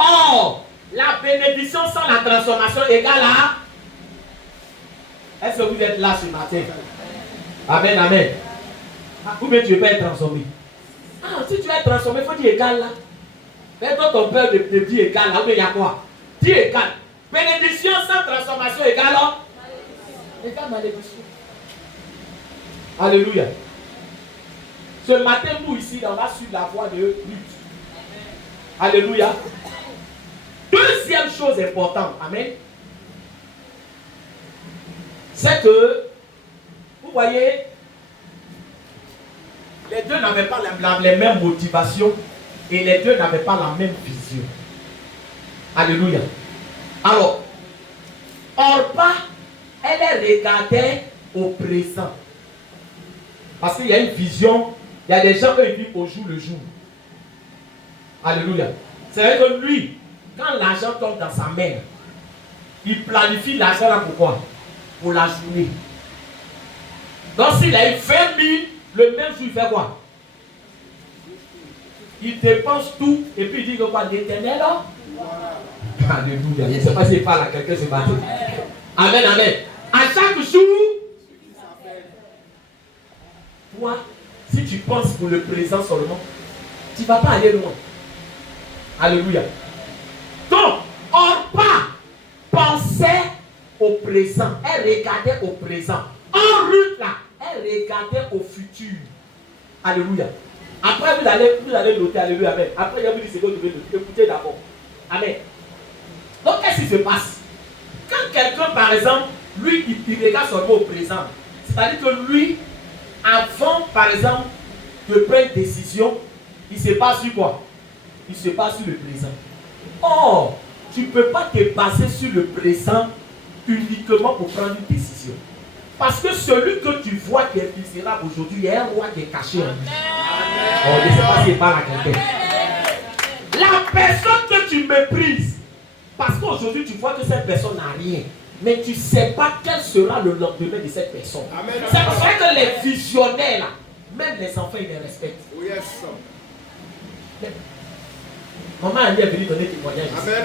Or, La bénédiction sans la transformation égale à... Est-ce que vous êtes là ce matin? Amen, amen. Ou bien tu ne veux pas être transformé? Ah, si tu veux être transformé, il faut dire égal là. Mais quand ton père te dit égal là, ou bien il y a quoi? Dis égal. Bénédiction sans transformation égale à... Égale malédiction. Alléluia. Ce matin, nous ici, on va suivre la voie de lutte. Alléluia. Deuxième chose importante, amen, c'est que, vous voyez, les deux n'avaient pas les mêmes motivations et les deux n'avaient pas la même vision. Alléluia. Alors, Orpa, elle regardait au présent. Parce qu'il y a une vision, il y a des gens qui vivent au jour le jour. Alléluia. C'est vrai que lui, quand l'argent tombe dans sa main, il planifie l'argent là pourquoi? Pour la journée. Donc s'il a eu 20 000, le même jour il fait quoi? Il dépense tout et puis il dit que quoi? L'Éternel là? Alléluia. Je ne sais pas s'il parle à quelqu'un ce matin. Amen, amen. À chaque jour, toi, si tu penses pour le présent seulement, tu ne vas pas aller loin. Alléluia. Donc, Orpa pensait au présent. Elle regardait au présent. En route là, elle regardait au futur. Alléluia. Après, vous allez noter, alléluia, amen. Après, il y a vous dit ce que vous devez noter. Écoutez d'abord. Amen. Donc, qu'est-ce qui se passe? Quand quelqu'un, par exemple, lui, il regarde seulement au présent. C'est-à-dire que lui, avant, par exemple, de prendre une décision, il se passe sur quoi? Il se passe sur le présent. Or, tu ne peux pas te baser sur le présent uniquement pour prendre une décision. Parce que celui que tu vois qui est misérable aujourd'hui, il y a un roi qui est caché en lui. Oh, je ne sais pas s'il parle à quelqu'un. La personne que tu méprises, parce qu'aujourd'hui tu vois que cette personne n'a rien, mais tu ne sais pas quel sera le lendemain de cette personne. C'est pour ça que les visionnaires, là, même les enfants, ils les respectent. Oh yes. Maman elle est venue donner témoignage. Amen.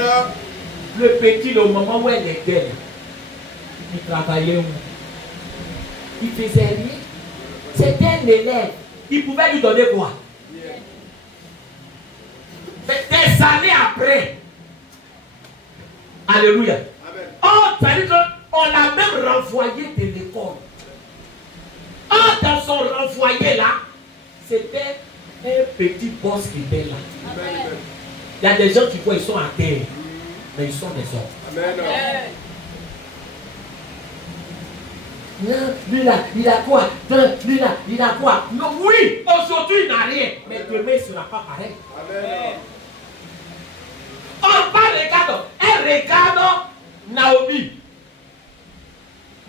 Le petit, au moment où elle était, il travaillait où? Il faisait rien. C'était un élève. Il pouvait lui donner quoi? Des années après. Alléluia. Oh, ça veut dire qu'on l'a même renvoyé de l'école. Oh, dans son renvoyé là, c'était un petit boss qui était là. Amen. Il y a des gens qui voient, ils sont à terre, mais ils sont des hommes. Amen. Non, lui là, il a quoi? Lui là, il a quoi? Non, oui, aujourd'hui il n'a rien, mais demain il ne sera pas pareil. Amen. On parle, regarde, elle regarde Naomi.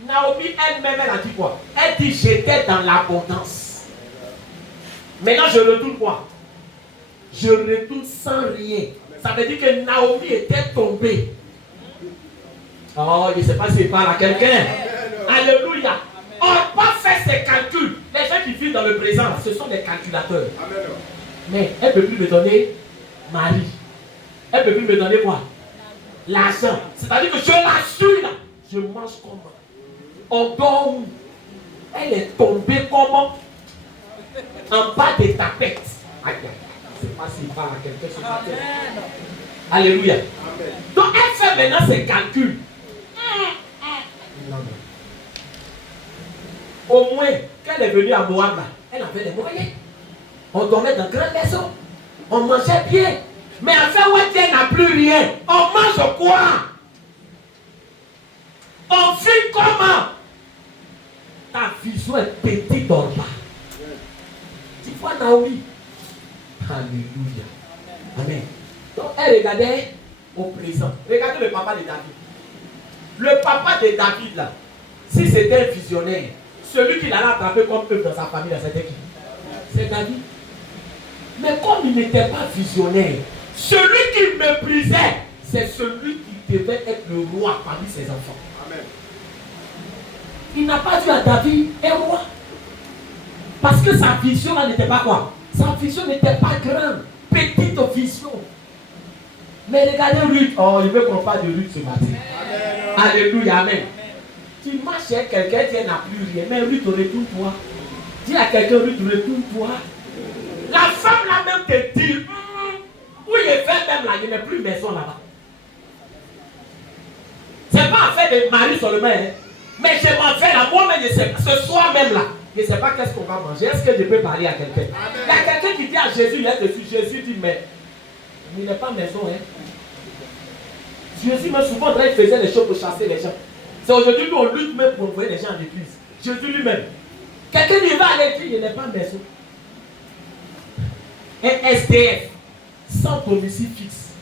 Naomi elle-même, elle a dit quoi? Elle dit j'étais dans l'abondance. Maintenant je retourne quoi? Je retourne sans rien. Ça veut dire que Naomi était tombée. Oh, je ne sais pas s'il parle à quelqu'un. Alléluia. On ne peut pas faire ses calculs. Les gens qui vivent dans le présent, ce sont des calculateurs. Amen. Mais elle ne peut plus me donner mari. Elle ne peut plus me donner quoi? L'argent. C'est-à-dire que je la suis là. Je mange comment? On dort où? Elle est tombée comment? En bas des tapettes. Aïe, aïe. Je ne sais pas s'il parle à quelqu'un ce matin. Alléluia. Amen. Donc elle fait maintenant ses calculs. Non, non. Au moins, quand elle est venue à Moab, elle avait des moyens. On dormait dans une grande maison. On mangeait bien. Mais enfin, où elle n'a plus rien. On mange quoi? On vit comment? Ta vision est petite en bas. Tu vois Naomi? Alléluia. Amen. Donc elle regardait au présent. Regardez le papa de David. Le papa de David là, si c'était un visionnaire, celui qui l'allait attraper comme eux dans sa famille, c'était qui? C'est David. Mais comme il n'était pas visionnaire, celui qui méprisait, c'est celui qui devait être le roi parmi ses enfants. Amen. Il n'a pas dit à David un roi. Parce que sa vision là n'était pas quoi? Sa vision n'était pas grande. Petite vision. Mais regardez Ruth. Oh, il veut qu'on parle de Ruth ce matin. Amen. Alléluia, amen. Tu marches avec quelqu'un, tu n'as plus rien. Mais Ruth, retourne-toi. Dis à quelqu'un, Ruth, retourne-toi. La femme là même te dit, où il est fait même là, il n'y a plus de maison là-bas. C'est pas affaire de mari seulement, hein. Mais je m'en vais là, moi-même, je sais pas. Ce soir même là, je ne sais pas qu'est-ce qu'on va manger. Est-ce que je peux parler à quelqu'un? Il y a quelqu'un qui dit à Jésus, il est dessus. Jésus dit, mais il n'est pas maison, hein. Jésus, même souvent, il faisait des choses pour chasser les gens. C'est aujourd'hui qu'on lutte même pour envoyer les gens en église. Jésus lui-même. Quelqu'un lui va aller dire, il n'est pas maison. Un SDF, sans domicile fixe.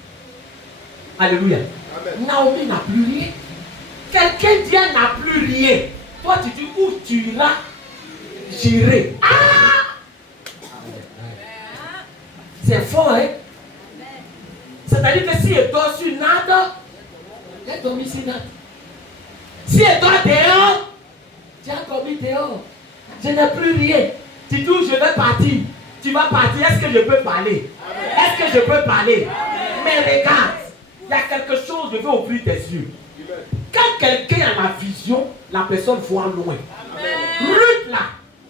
Alléluia. Amen. Naomi n'a plus rien. Quelqu'un dit, elle n'a plus rien. Toi, tu dis, où tu iras? J'irai. Ah! C'est fort, hein? C'est-à-dire que si elle dort sur nada, elle dormi sur nada. Si elle dort dehors, tu as dormi dehors. Je n'ai plus rien. Tu dis, je vais partir. Tu vas partir. Est-ce que je peux parler? Est-ce que je peux parler? Mais regarde, il y a quelque chose, je veux ouvrir tes yeux. Quand quelqu'un a la vision, la personne voit loin. Ruth là,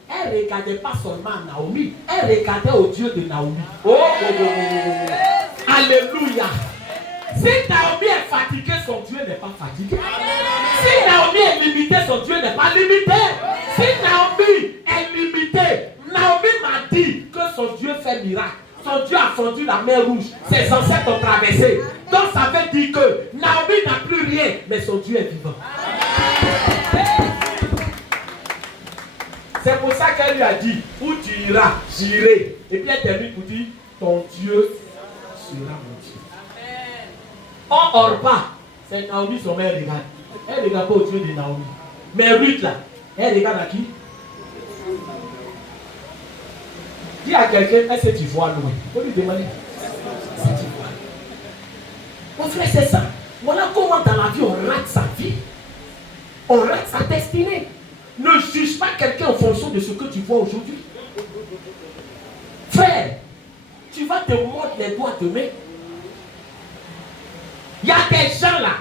elle ne regardait pas seulement Naomi, elle regardait au Dieu de Naomi. Oh, oh, oh, oh, oh. Alléluia. Si Naomi est fatiguée, son Dieu n'est pas fatigué. Si Naomi est limitée, son Dieu n'est pas limité. Si Naomi est limitée, Naomi m'a dit que son Dieu fait miracle. Son Dieu a fondu la mer rouge. Ses ancêtres ont traversé. Donc ça veut dire que Naomi n'a plus rien, mais son Dieu est vivant. C'est pour ça qu'elle lui a dit, où tu iras, j'irai. Et puis elle termine pour dire, ton Dieu sera mon Dieu. On Orpa, c'est Naomi, son mère regarde. Elle ne regarde pas au Dieu de Naomi. Mais Ruth là, elle regarde à qui? Dis à quelqu'un, est-ce que tu vois loin? Il faut lui demander. Est-ce que tu vois loin? Mon frère, c'est ça. Voilà comment dans la vie on rate sa vie. On rate sa destinée. Ne juge pas quelqu'un en fonction de ce que tu vois aujourd'hui. Frère, tu vas te mordre les doigts demain. Il y a des gens là,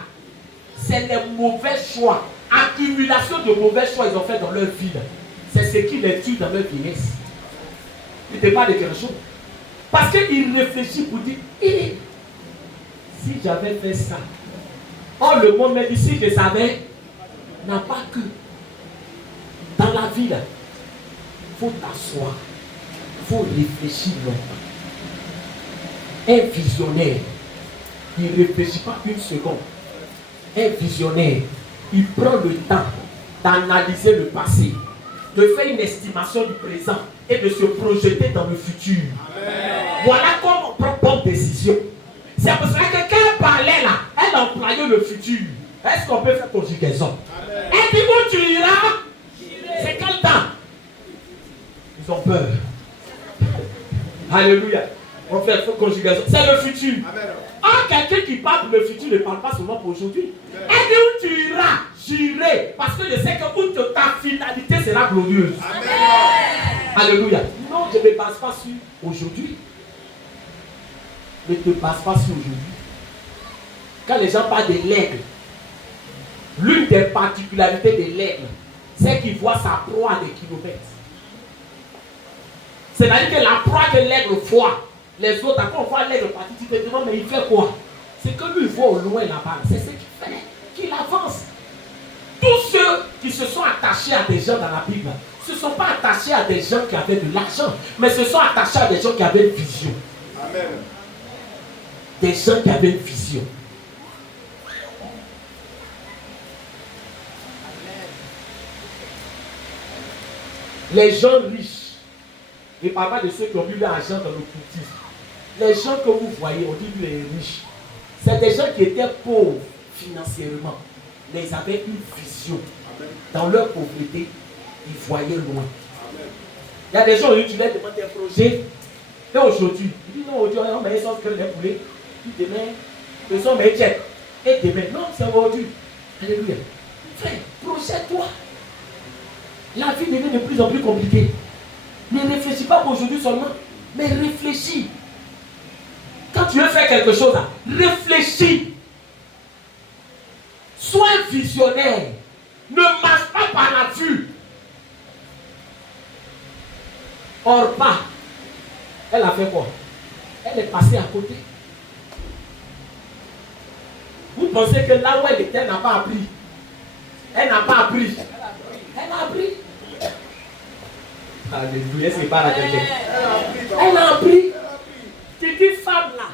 c'est les mauvais choix. Accumulation de mauvais choix ils ont fait dans leur vie. C'est ce qui les tue dans leur vieillesse. Il te parle de quelque chose. Parce qu'il réfléchit pour dire, si j'avais fait ça, oh le monde me dit, si je savais, n'a pas que. Dans la vie, il faut t'asseoir, il faut réfléchir longtemps. Un visionnaire, il ne réfléchit pas une seconde. Un visionnaire, il prend le temps d'analyser le passé, de faire une estimation du présent et de se projeter dans le futur. Amen. Voilà comment on prend bonne décision. C'est pour cela que quand elle parlait là, elle employait le futur. Est-ce qu'on peut faire conjugaison? Amen. Elle dit où tu iras? C'est quel temps? Ils ont peur. Alléluia. On fait conjugaison. C'est le futur. Ah, quelqu'un qui parle pour le futur ne parle pas seulement pour aujourd'hui. Elle dit où tu iras, j'irai. Parce que je sais que ta finalité sera glorieuse. Amen. Alléluia. Non, je ne me base pas sur aujourd'hui. Ne te base pas sur aujourd'hui. Quand les gens parlent de l'aigle, l'une des particularités de l'aigle, c'est qu'il voit sa proie à des kilomètres. C'est-à-dire que la proie que l'aigle voit, les autres, quand on voit l'aigle partir, tu te demandes, mais il fait quoi? C'est que lui, il voit au loin là-bas. C'est ce qu'il fait, qu'il avance. Tous ceux qui se sont attachés à des gens dans la Bible, ne se sont pas attachés à des gens qui avaient de l'argent, mais se sont attachés à des gens qui avaient une vision. Amen. Des gens qui avaient une vision. Les gens riches, et pas mal de ceux qui ont eu l'argent dans l'occultisme, les gens que vous voyez, on dit les riches, c'est des gens qui étaient pauvres financièrement, mais ils avaient une vision. Dans leur pauvreté, ils voyaient loin. Il y a des gens qui leur demandent des projets, et aujourd'hui, ils disent non, aujourd'hui, on met les sauces que les poulets, puis demain, ils sont mes jets, et demain, non, c'est aujourd'hui. Alléluia. Frère, projette-toi. La vie devient de plus en plus compliquée. Ne réfléchis pas pour aujourd'hui seulement, mais réfléchis. Quand tu veux faire quelque chose, réfléchis. Sois visionnaire. Ne marche pas par la vue. Orpa, elle a fait quoi? Elle est passée à côté. Vous pensez que là où elle était, elle n'a pas appris? Elle n'a pas appris. Elle a appris. Alléluia, c'est pas la quelqu'un. Elle a appris. Tu dis, femme là,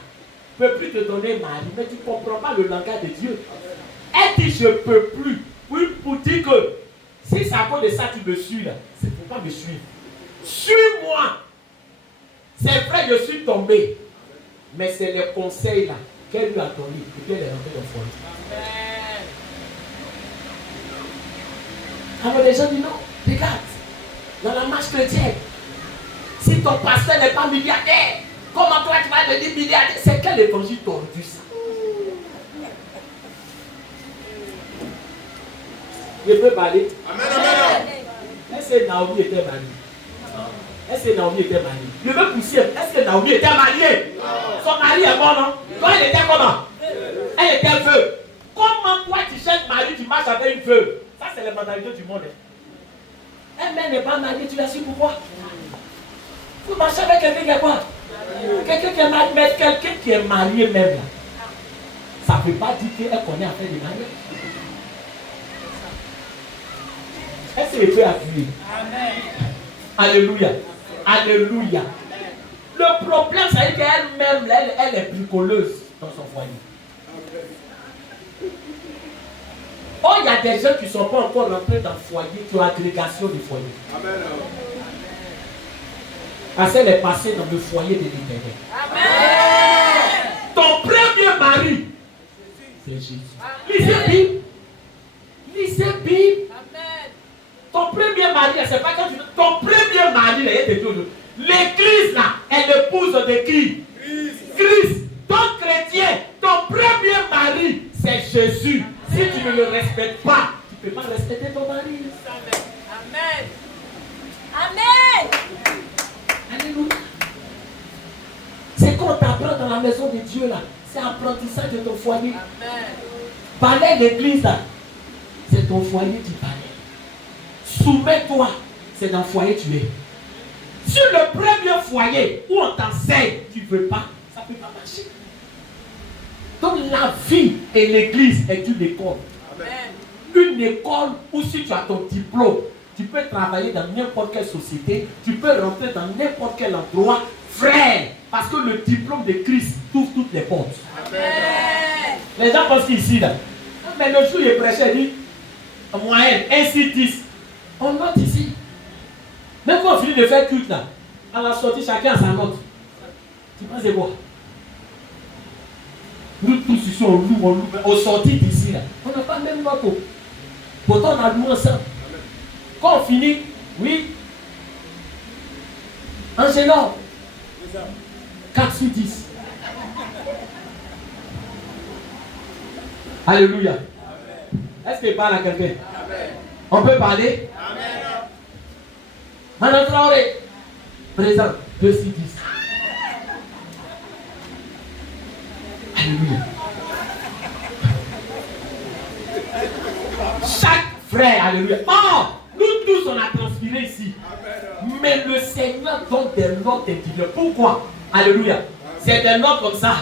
ne peut plus te donner mari, mais tu ne comprends pas le langage de Dieu. Elle dit, je ne peux plus. Oui, pour dire que si c'est à cause de ça tu me suis là, c'est pour pas me suivre. Suis-moi. C'est vrai, je suis tombé. Mais c'est les conseils là qu'elle lui a donné et qu'elle est rentrée dans le foyer. Alors les gens disent non, regarde, dans la marche chrétienne, si ton pasteur n'est pas milliardaire, comment toi tu vas devenir milliardaire? C'est quel évangile tordu ça? Je peux parler? Amen, amen. Est-ce que Naomi était mariée? Est-ce que Naomi était mariée? Je veux pousser. Est-ce que Naomi était mariée? Son mari est mort, non? Toi, elle était comment? Elle était veuve. Comment toi tu cherches mari, tu marches avec une veuve? Ça, c'est la mentalité du monde. Elle-même n'est pas mariée, tu la suis pourquoi? Vous marchez avec quelqu'un qui est quoi? Quelqu'un qui est marié, mais quelqu'un qui est marié même là. Ça ne peut pas dire qu'elle connaît à faire des mariages. Est-ce qu'elle peut appuyer? Alléluia. Alléluia. Le problème, c'est qu'elle-même, elle est bricoleuse dans son foyer. Oh, il y a des gens qui ne sont pas encore rentrés dans le foyer, qui ont agrégation du foyer. Amen. Parce qu'elle est passée dans le foyer de l'Éternel. Amen. Ton premier mari, c'est Jésus. Lisez Bible. Lisez Bible. Ton premier mari, c'est pas quand tu... Ton premier mari, l'église là, est l'épouse de qui? Christ. Ton chrétien, ton premier mari, c'est Jésus. Si tu ne le respectes pas, tu ne peux pas respecter ton mari. Amen. Amen. Alléluia. C'est qu'on t'apprend dans la maison de Dieu là. C'est apprentissage de ton foyer. Amen. Balaye l'église là. C'est ton foyer qui balaye. Soumets-toi, c'est dans le foyer que tu es. Sur le premier foyer où on t'enseigne, tu ne veux pas, ça ne peut pas marcher. Donc la vie et l'église est une école. Amen. Une école où si tu as ton diplôme, tu peux travailler dans n'importe quelle société, tu peux rentrer dans n'importe quel endroit, frère, parce que le diplôme de Christ ouvre toutes les portes. Amen. Les gens pensent qu'ici, là, mais le jour où il prêchait, il dit, moyenne, ainsi 10. On note ici. Même quand on finit de faire culte là, à la sortie, chacun a sa note. Tu penses c'est quoi? Nous tous ici, on loue. Au sorti d'ici là, on n'a pas le même note. Pourtant, on a loué ensemble. Quand on finit, oui, en général, 4 sur 10. Alléluia. Est-ce qu'il parle à quelqu'un? On peut parler? Madame Traoré, présent, 2 sur 10. Alléluia. Chaque frère, alléluia. Oh, nous tous on a transpiré ici. Mais le Seigneur donne des notes individuelles. Pourquoi? Alléluia. C'est des notes comme ça.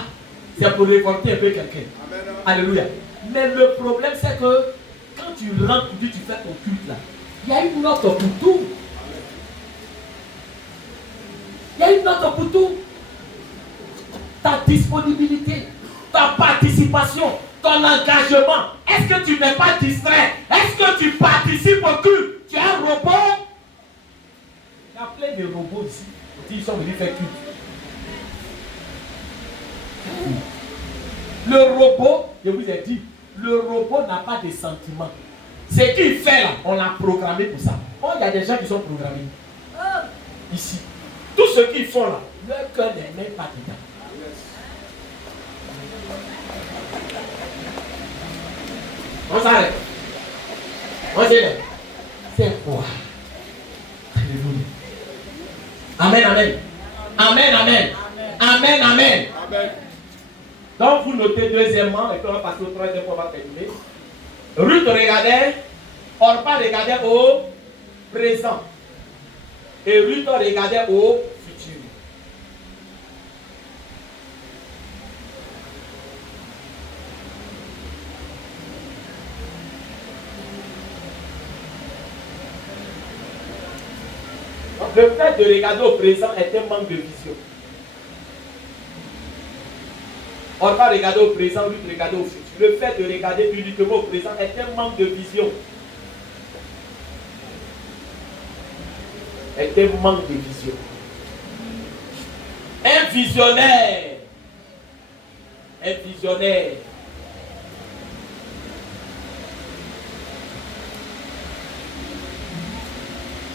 C'est pour révolter un peu quelqu'un. Alléluia. Mais le problème c'est que quand tu rentres, tu fais ton culte là. Il y a une note pour tout. Il y a une note pour tout. Ta disponibilité, ta participation, ton engagement. Est-ce que tu n'es pas distrait? Est-ce que tu participes au culte? Tu es un robot? Il y a plein de robots ici. Ils sont venus faire culte. Le robot, je vous ai dit, le robot n'a pas de sentiments. Ce qu'il fait là, on l'a programmé pour ça. Oh, il y a des gens qui sont programmés. Ici. Tout ce qu'ils font là, leur cœur n'est même pas dedans. On s'arrête. On s'arrête. C'est quoi? Alléluia. Amen, amen. Amen, amen. Amen, amen. Donc vous notez deuxièmement, et puis on va passer au troisième point, on va terminer. Ruth regardait, Orpa regardait au présent. Et Ruth regardait au futur. Donc, le fait de regarder au présent est un manque de vision. Orpa regardait au présent, Ruth regardait au futur. Le fait de regarder uniquement au présent est un manque de vision. Est un manque de vision. Un visionnaire. Un visionnaire.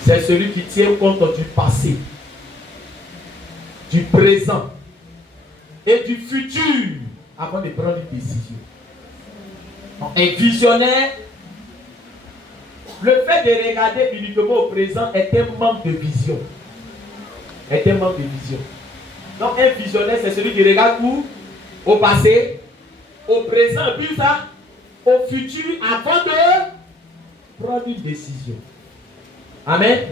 C'est celui qui tient compte du passé, du présent et du futur avant de prendre une décision. Un visionnaire, le fait de regarder uniquement au présent est un manque de vision. Est un manque de vision. Donc un visionnaire, c'est celui qui regarde où? Au passé, au présent, et puis ça, au futur, avant de prendre une décision. Amen.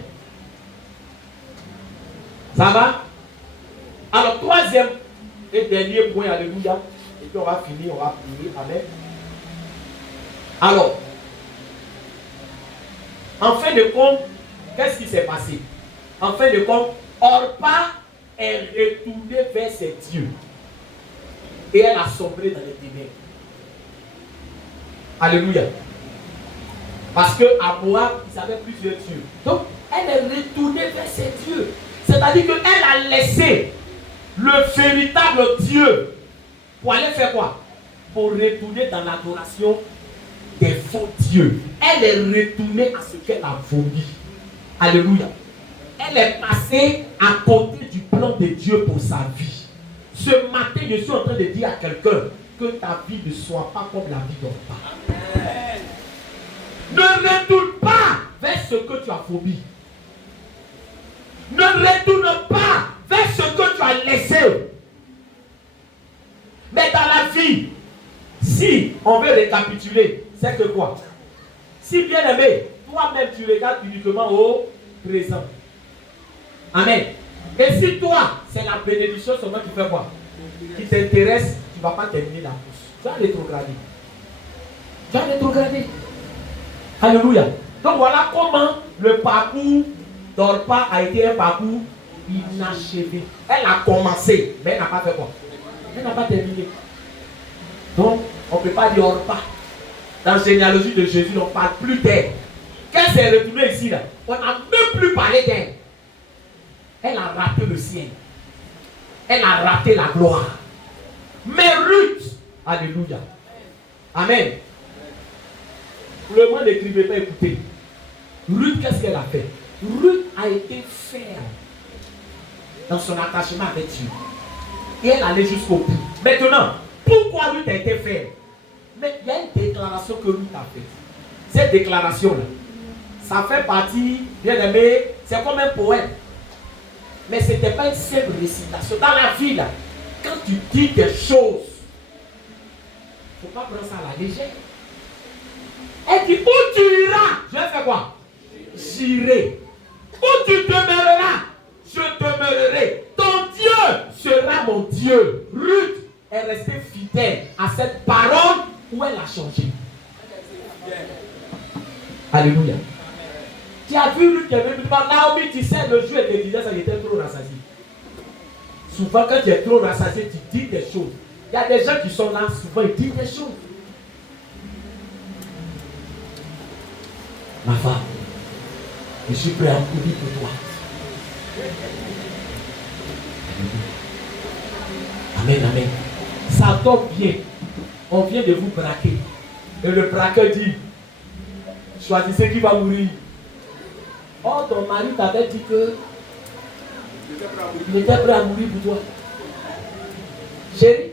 Ça va? Alors, troisième et dernier point, alléluia. Et puis on va finir, on va prier. Amen. Alors, en fin de compte, qu'est-ce qui s'est passé? En fin de compte, Orpa est retournée vers ses dieux. Et elle a sombré dans les ténèbres. Alléluia. Parce qu'à Moab, ils avaient plusieurs dieux. Donc, elle est retournée vers ses dieux. C'est-à-dire qu'elle a laissé le véritable Dieu pour aller faire quoi? Pour retourner dans l'adoration des faux dieux. Elle est retournée à ce qu'elle a vomi. Alléluia. Elle est passée à côté du plan de Dieu pour sa vie. Ce matin, je suis en train de dire à quelqu'un que ta vie ne soit pas comme la vie d'Orpa. Amen. Ne retourne pas vers ce que tu as vomi. Ne retourne pas vers ce que tu as laissé. Mais dans la vie, si on veut récapituler, c'est que quoi? Si bien aimé, toi-même tu regardes uniquement au présent. Amen. Et si toi, c'est la bénédiction seulement qui fait quoi? Qui t'intéresse, tu ne vas pas terminer la course. Tu vas rétrograder. Tu vas rétrograder. Alléluia. Donc voilà comment le parcours d'Orpa a été un parcours inachevé. Elle a commencé, mais elle n'a pas fait quoi? Elle n'a pas terminé. Donc, on ne peut pas dire Orpa. Dans la généalogie de Jésus, on ne parle plus d'elle. Qu'elle s'est retournée ici, là, on n'a même plus parlé d'elle. Elle a raté le ciel. Elle a raté la gloire. Mais Ruth, alléluia. Amen. Pour le moment, n'écrivez pas, écoutez. Ruth, qu'est-ce qu'elle a fait? Ruth a été ferme dans son attachement avec Dieu. Et elle allait jusqu'au bout. Maintenant, pourquoi Ruth a été ferme? Mais il y a une déclaration que Ruth a faite. Cette déclaration-là, ça fait partie, bien aimé, c'est comme un poème. Mais ce n'était pas une simple récitation. Dans la vie, là, quand tu dis des choses, il ne faut pas prendre ça à la légère. Elle dit, où tu iras, je vais faire quoi? J'irai. Où tu demeureras, je demeurerai. Ton Dieu sera mon Dieu. Ruth est restée fidèle à cette parole où elle a changé. Alléluia. Tu as vu Ruth qui est venue devant Naomi, tu sais, le jour était disait ça, il était trop rassasié. Souvent, quand tu es trop rassasié, tu dis des choses. Il y a des gens qui sont là, souvent ils disent des choses. Ma femme, je suis prêt à mourir pour toi. Amen, amen. Ça tombe bien. On vient de vous braquer. Et le braqueur dit, choisissez qui va mourir. Oh, ton mari t'avait dit que il était prêt à mourir pour toi. Chérie,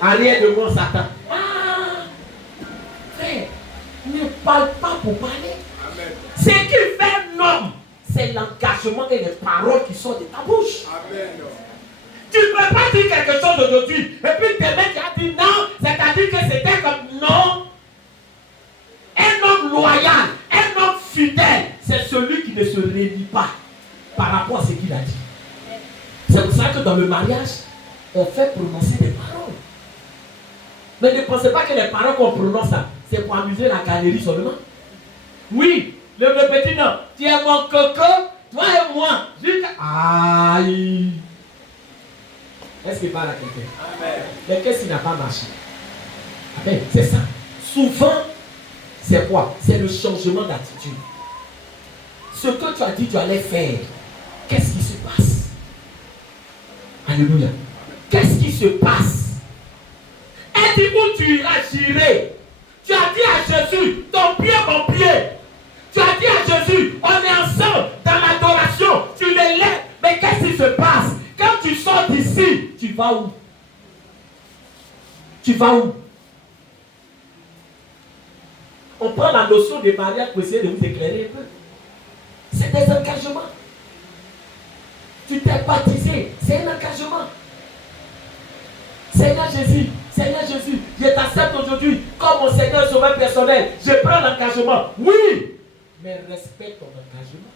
arrière de moi, Satan. Ah, frère, ne parle pas pour parler. Amen. Ce qui fait un homme, c'est l'engagement et les paroles qui sortent de ta bouche. Amen. Tu ne peux pas dit quelque chose aujourd'hui, et puis demain tu as dit non, c'est-à-dire que c'était comme non. Un homme loyal, un homme fidèle, c'est celui qui ne se réunit pas par rapport à ce qu'il a dit. C'est pour ça que dans le mariage, on fait prononcer des paroles. Mais ne pensez pas que les paroles qu'on prononce, c'est pour amuser la galerie seulement. Oui, le petit non, tu es mon coco, toi et moi. Aïe. Est-ce qu'il parle à quelqu'un? Mais qu'est-ce qui n'a pas marché? Amen. C'est ça. Souvent, c'est quoi? C'est le changement d'attitude. Ce que tu as dit, tu allais faire. Qu'est-ce qui se passe? Alléluia. Qu'est-ce qui se passe? Elle dit où tu iras, j'irai. Tu as dit à Jésus, ton pied, mon pied. Tu as dit à Jésus, on est ensemble dans l'adoration. Tu les lèves. Mais qu'est-ce qui se passe? Quand tu sors d'ici, tu vas où? Tu vas où? On prend la notion de mariage pour essayer de vous éclairer un peu. C'est des engagements. Tu t'es baptisé, c'est un engagement. Seigneur Jésus, je t'accepte aujourd'hui comme mon Seigneur sauveur personnel. Je prends l'engagement. Oui, mais respecte ton engagement.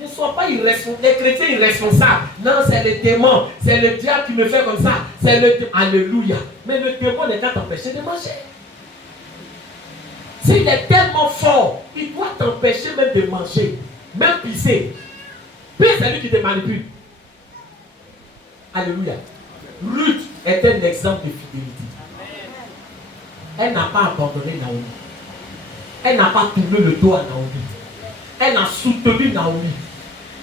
Ne sois pas irresponsable. Les chrétiens irresponsables. Non, c'est le démon. C'est le diable qui me fait comme ça. C'est le démon. Alléluia. Mais le démon n'est qu'à t'empêcher de manger. S'il est tellement fort, il doit t'empêcher même de manger. Même pisser. Puis c'est lui qui te manipule. Alléluia. Ruth est un exemple de fidélité. Elle n'a pas abandonné Naomi. Elle n'a pas tourné le dos à Naomi. Elle a soutenu Naomi.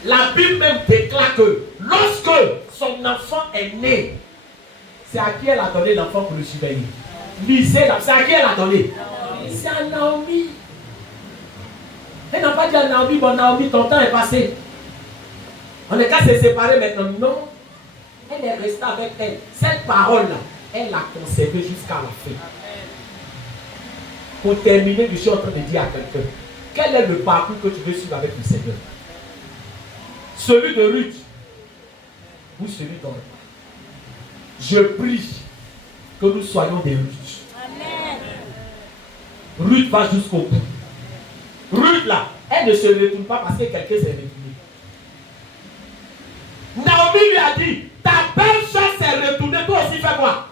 La Bible même déclare que lorsque son enfant est né, c'est à qui elle a donné l'enfant pour le surveiller. Lisez là, c'est à qui elle a donné? C'est à Naomi. Elle n'a pas dit à Naomi, bon Naomi, ton temps est passé. On est qu'à se séparer maintenant. Non. Elle est restée avec elle. Cette parole-là, elle l'a conservée jusqu'à la fin. Pour terminer, je suis en train de dire à quelqu'un, quel est le parcours que tu veux suivre avec le Seigneur? Celui de Ruth ou celui d'Orpa? Je prie que nous soyons des Ruth. Amen. Ruth va jusqu'au bout. Ruth là, elle ne se retourne pas parce que quelqu'un s'est retourné. Naomi lui a dit, ta belle-sœur s'est retournée, toi aussi fais quoi?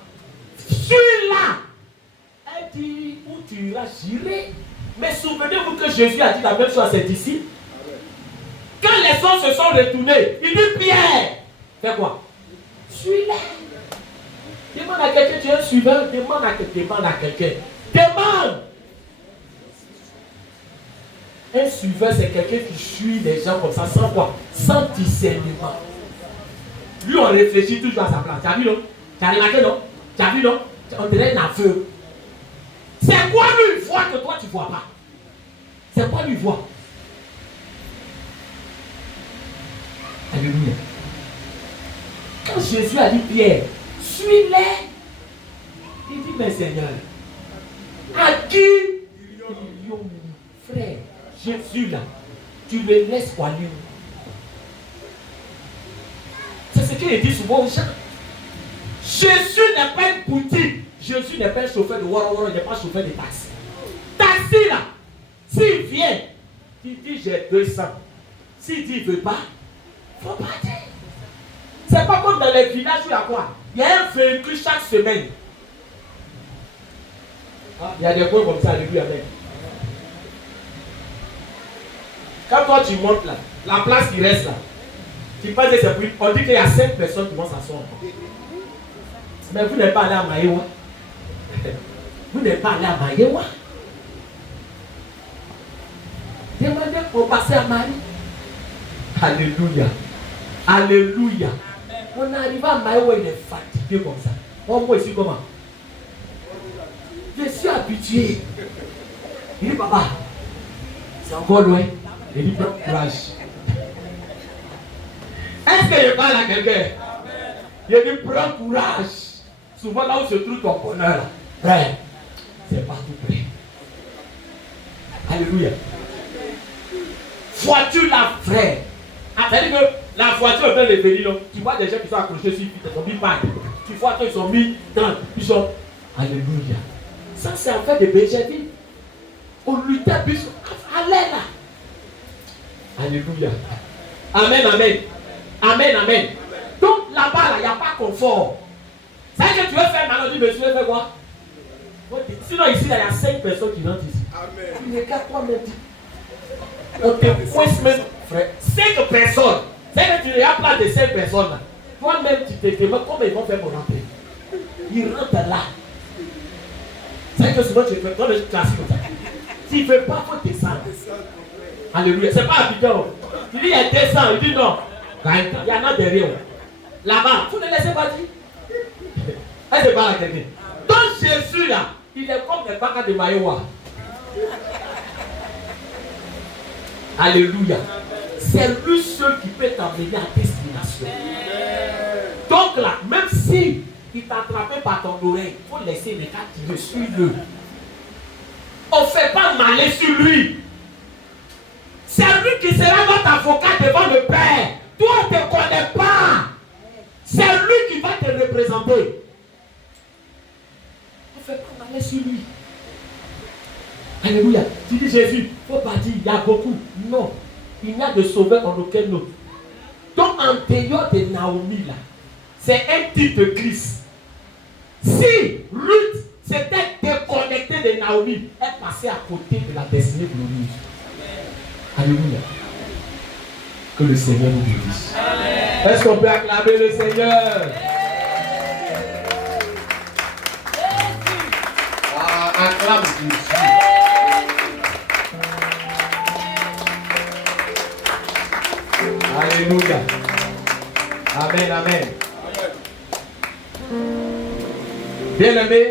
Suis-la. Elle dit, où tu iras, j'irai. Mais souvenez-vous que Jésus a dit la même chose à ses disciples. Quand les hommes se sont retournés, il dit, Pierre, fais quoi? Suis-la. Demande à quelqu'un, tu es un suiveur, demande à quelqu'un. Demande. Un suiveur, c'est quelqu'un qui suit les gens comme ça, sans quoi? Sans discernement. Lui, on réfléchit toujours à sa place. Tu as vu, non? Tu as remarqué, non? Tu as vu, non? On dirait un aveu. C'est quoi lui voit que toi tu ne vois pas? C'est quoi lui voit? Alléluia. Quand Jésus a dit Pierre, suis-les, il dit, mais Seigneur, à qui irions-nous, frère? Jésus là, tu le laisses quoi lui? C'est ce qu'il dit souvent aux gens. Jésus n'est pas une boutique. Jésus n'est pas un chauffeur de Waro, il n'est pas un chauffeur de taxi. Taxi là, s'il vient, il dit j'ai 200. S'il dit il ne veut pas, il ne faut pas dire. C'est pas comme dans les villages où il y a quoi? Il y a un véhicule chaque semaine. Ah, il y a des points comme ça, alléluia, amen. Quand toi tu montes là, la place qui reste là, tu penses que c'est pour... On dit qu'il y a 5 personnes qui vont s'asseoir. Mais vous n'êtes pas allé à Maïwa. Vous n'êtes pas allé à Maïwa. Demandez pour passer à Marie. Alléluia. Alléluia. On arrive à Maïwa, il est fatigué comme ça. On voit ici comment? Je suis habitué. Il dit, papa, c'est encore loin. Il dit, prends courage. Est-ce que je parle à quelqu'un? Il dit, prends courage. Souvent là où se trouve ton bonheur, frère, c'est pas tout près. Alléluia. Vois-tu la vraie? C'est-à-dire que la voiture est en train de venir, donc, tu vois des gens qui sont accrochés sur une vitre, ils sont mis pas. Tu vois qu'ils sont mis dans. Ils sont. Alléluia. Ça, c'est en fait de Benjamin. On luttait plus. Allez là. Alléluia. Amen, amen. Amen, amen. Donc là-bas, il n'y a pas confort. C'est que tu veux faire maladie, mais tu veux faire quoi? Sinon, ici, il y a 5 personnes qui rentrent ici. Amen. Tu regardes toi-même. On te coince même, frère. 5 personnes. C'est que tu regardes plein de 5 personnes là. Toi-même, tu te demandes comment ils vont faire pour rentrer. Ils rentrent là. C'est que souvent, tu fais dans le classique comme ça. Tu ne fais pas, il faut descendre. Alléluia. C'est pas Abidjan. Il dit, il descend. Il dit non. Il y en a derrière. Là-bas, vous ne laissez pas dire. Elle se parle à quelqu'un. Donc Jésus là, il est comme les bacs de Maïwa. Alléluia. C'est lui seul qui peut t'emmener à destination. Donc là, même si il t'a attrapé par ton oreille, il faut laisser les gars tirer sur le. On ne fait pas maler sur lui. C'est lui qui sera notre avocat devant le Père. Toi, on ne te connaît pas. C'est lui qui va te représenter. On ne fait pas maler sur lui. Alléluia. Tu dis Jésus, il ne faut pas dire, il y a beaucoup. Non. Il n'y a de sauveur en aucun autre. Donc, en dehors de Naomi, là, c'est un type de Christ. Si Ruth s'était déconnectée de Naomi, elle passait à côté de la destinée glorieuse. Alléluia. Que le Seigneur nous bénisse. Est-ce qu'on peut acclamer le Seigneur? Acclame Jésus. Alléluia. Amen, amen. Bien-aimé.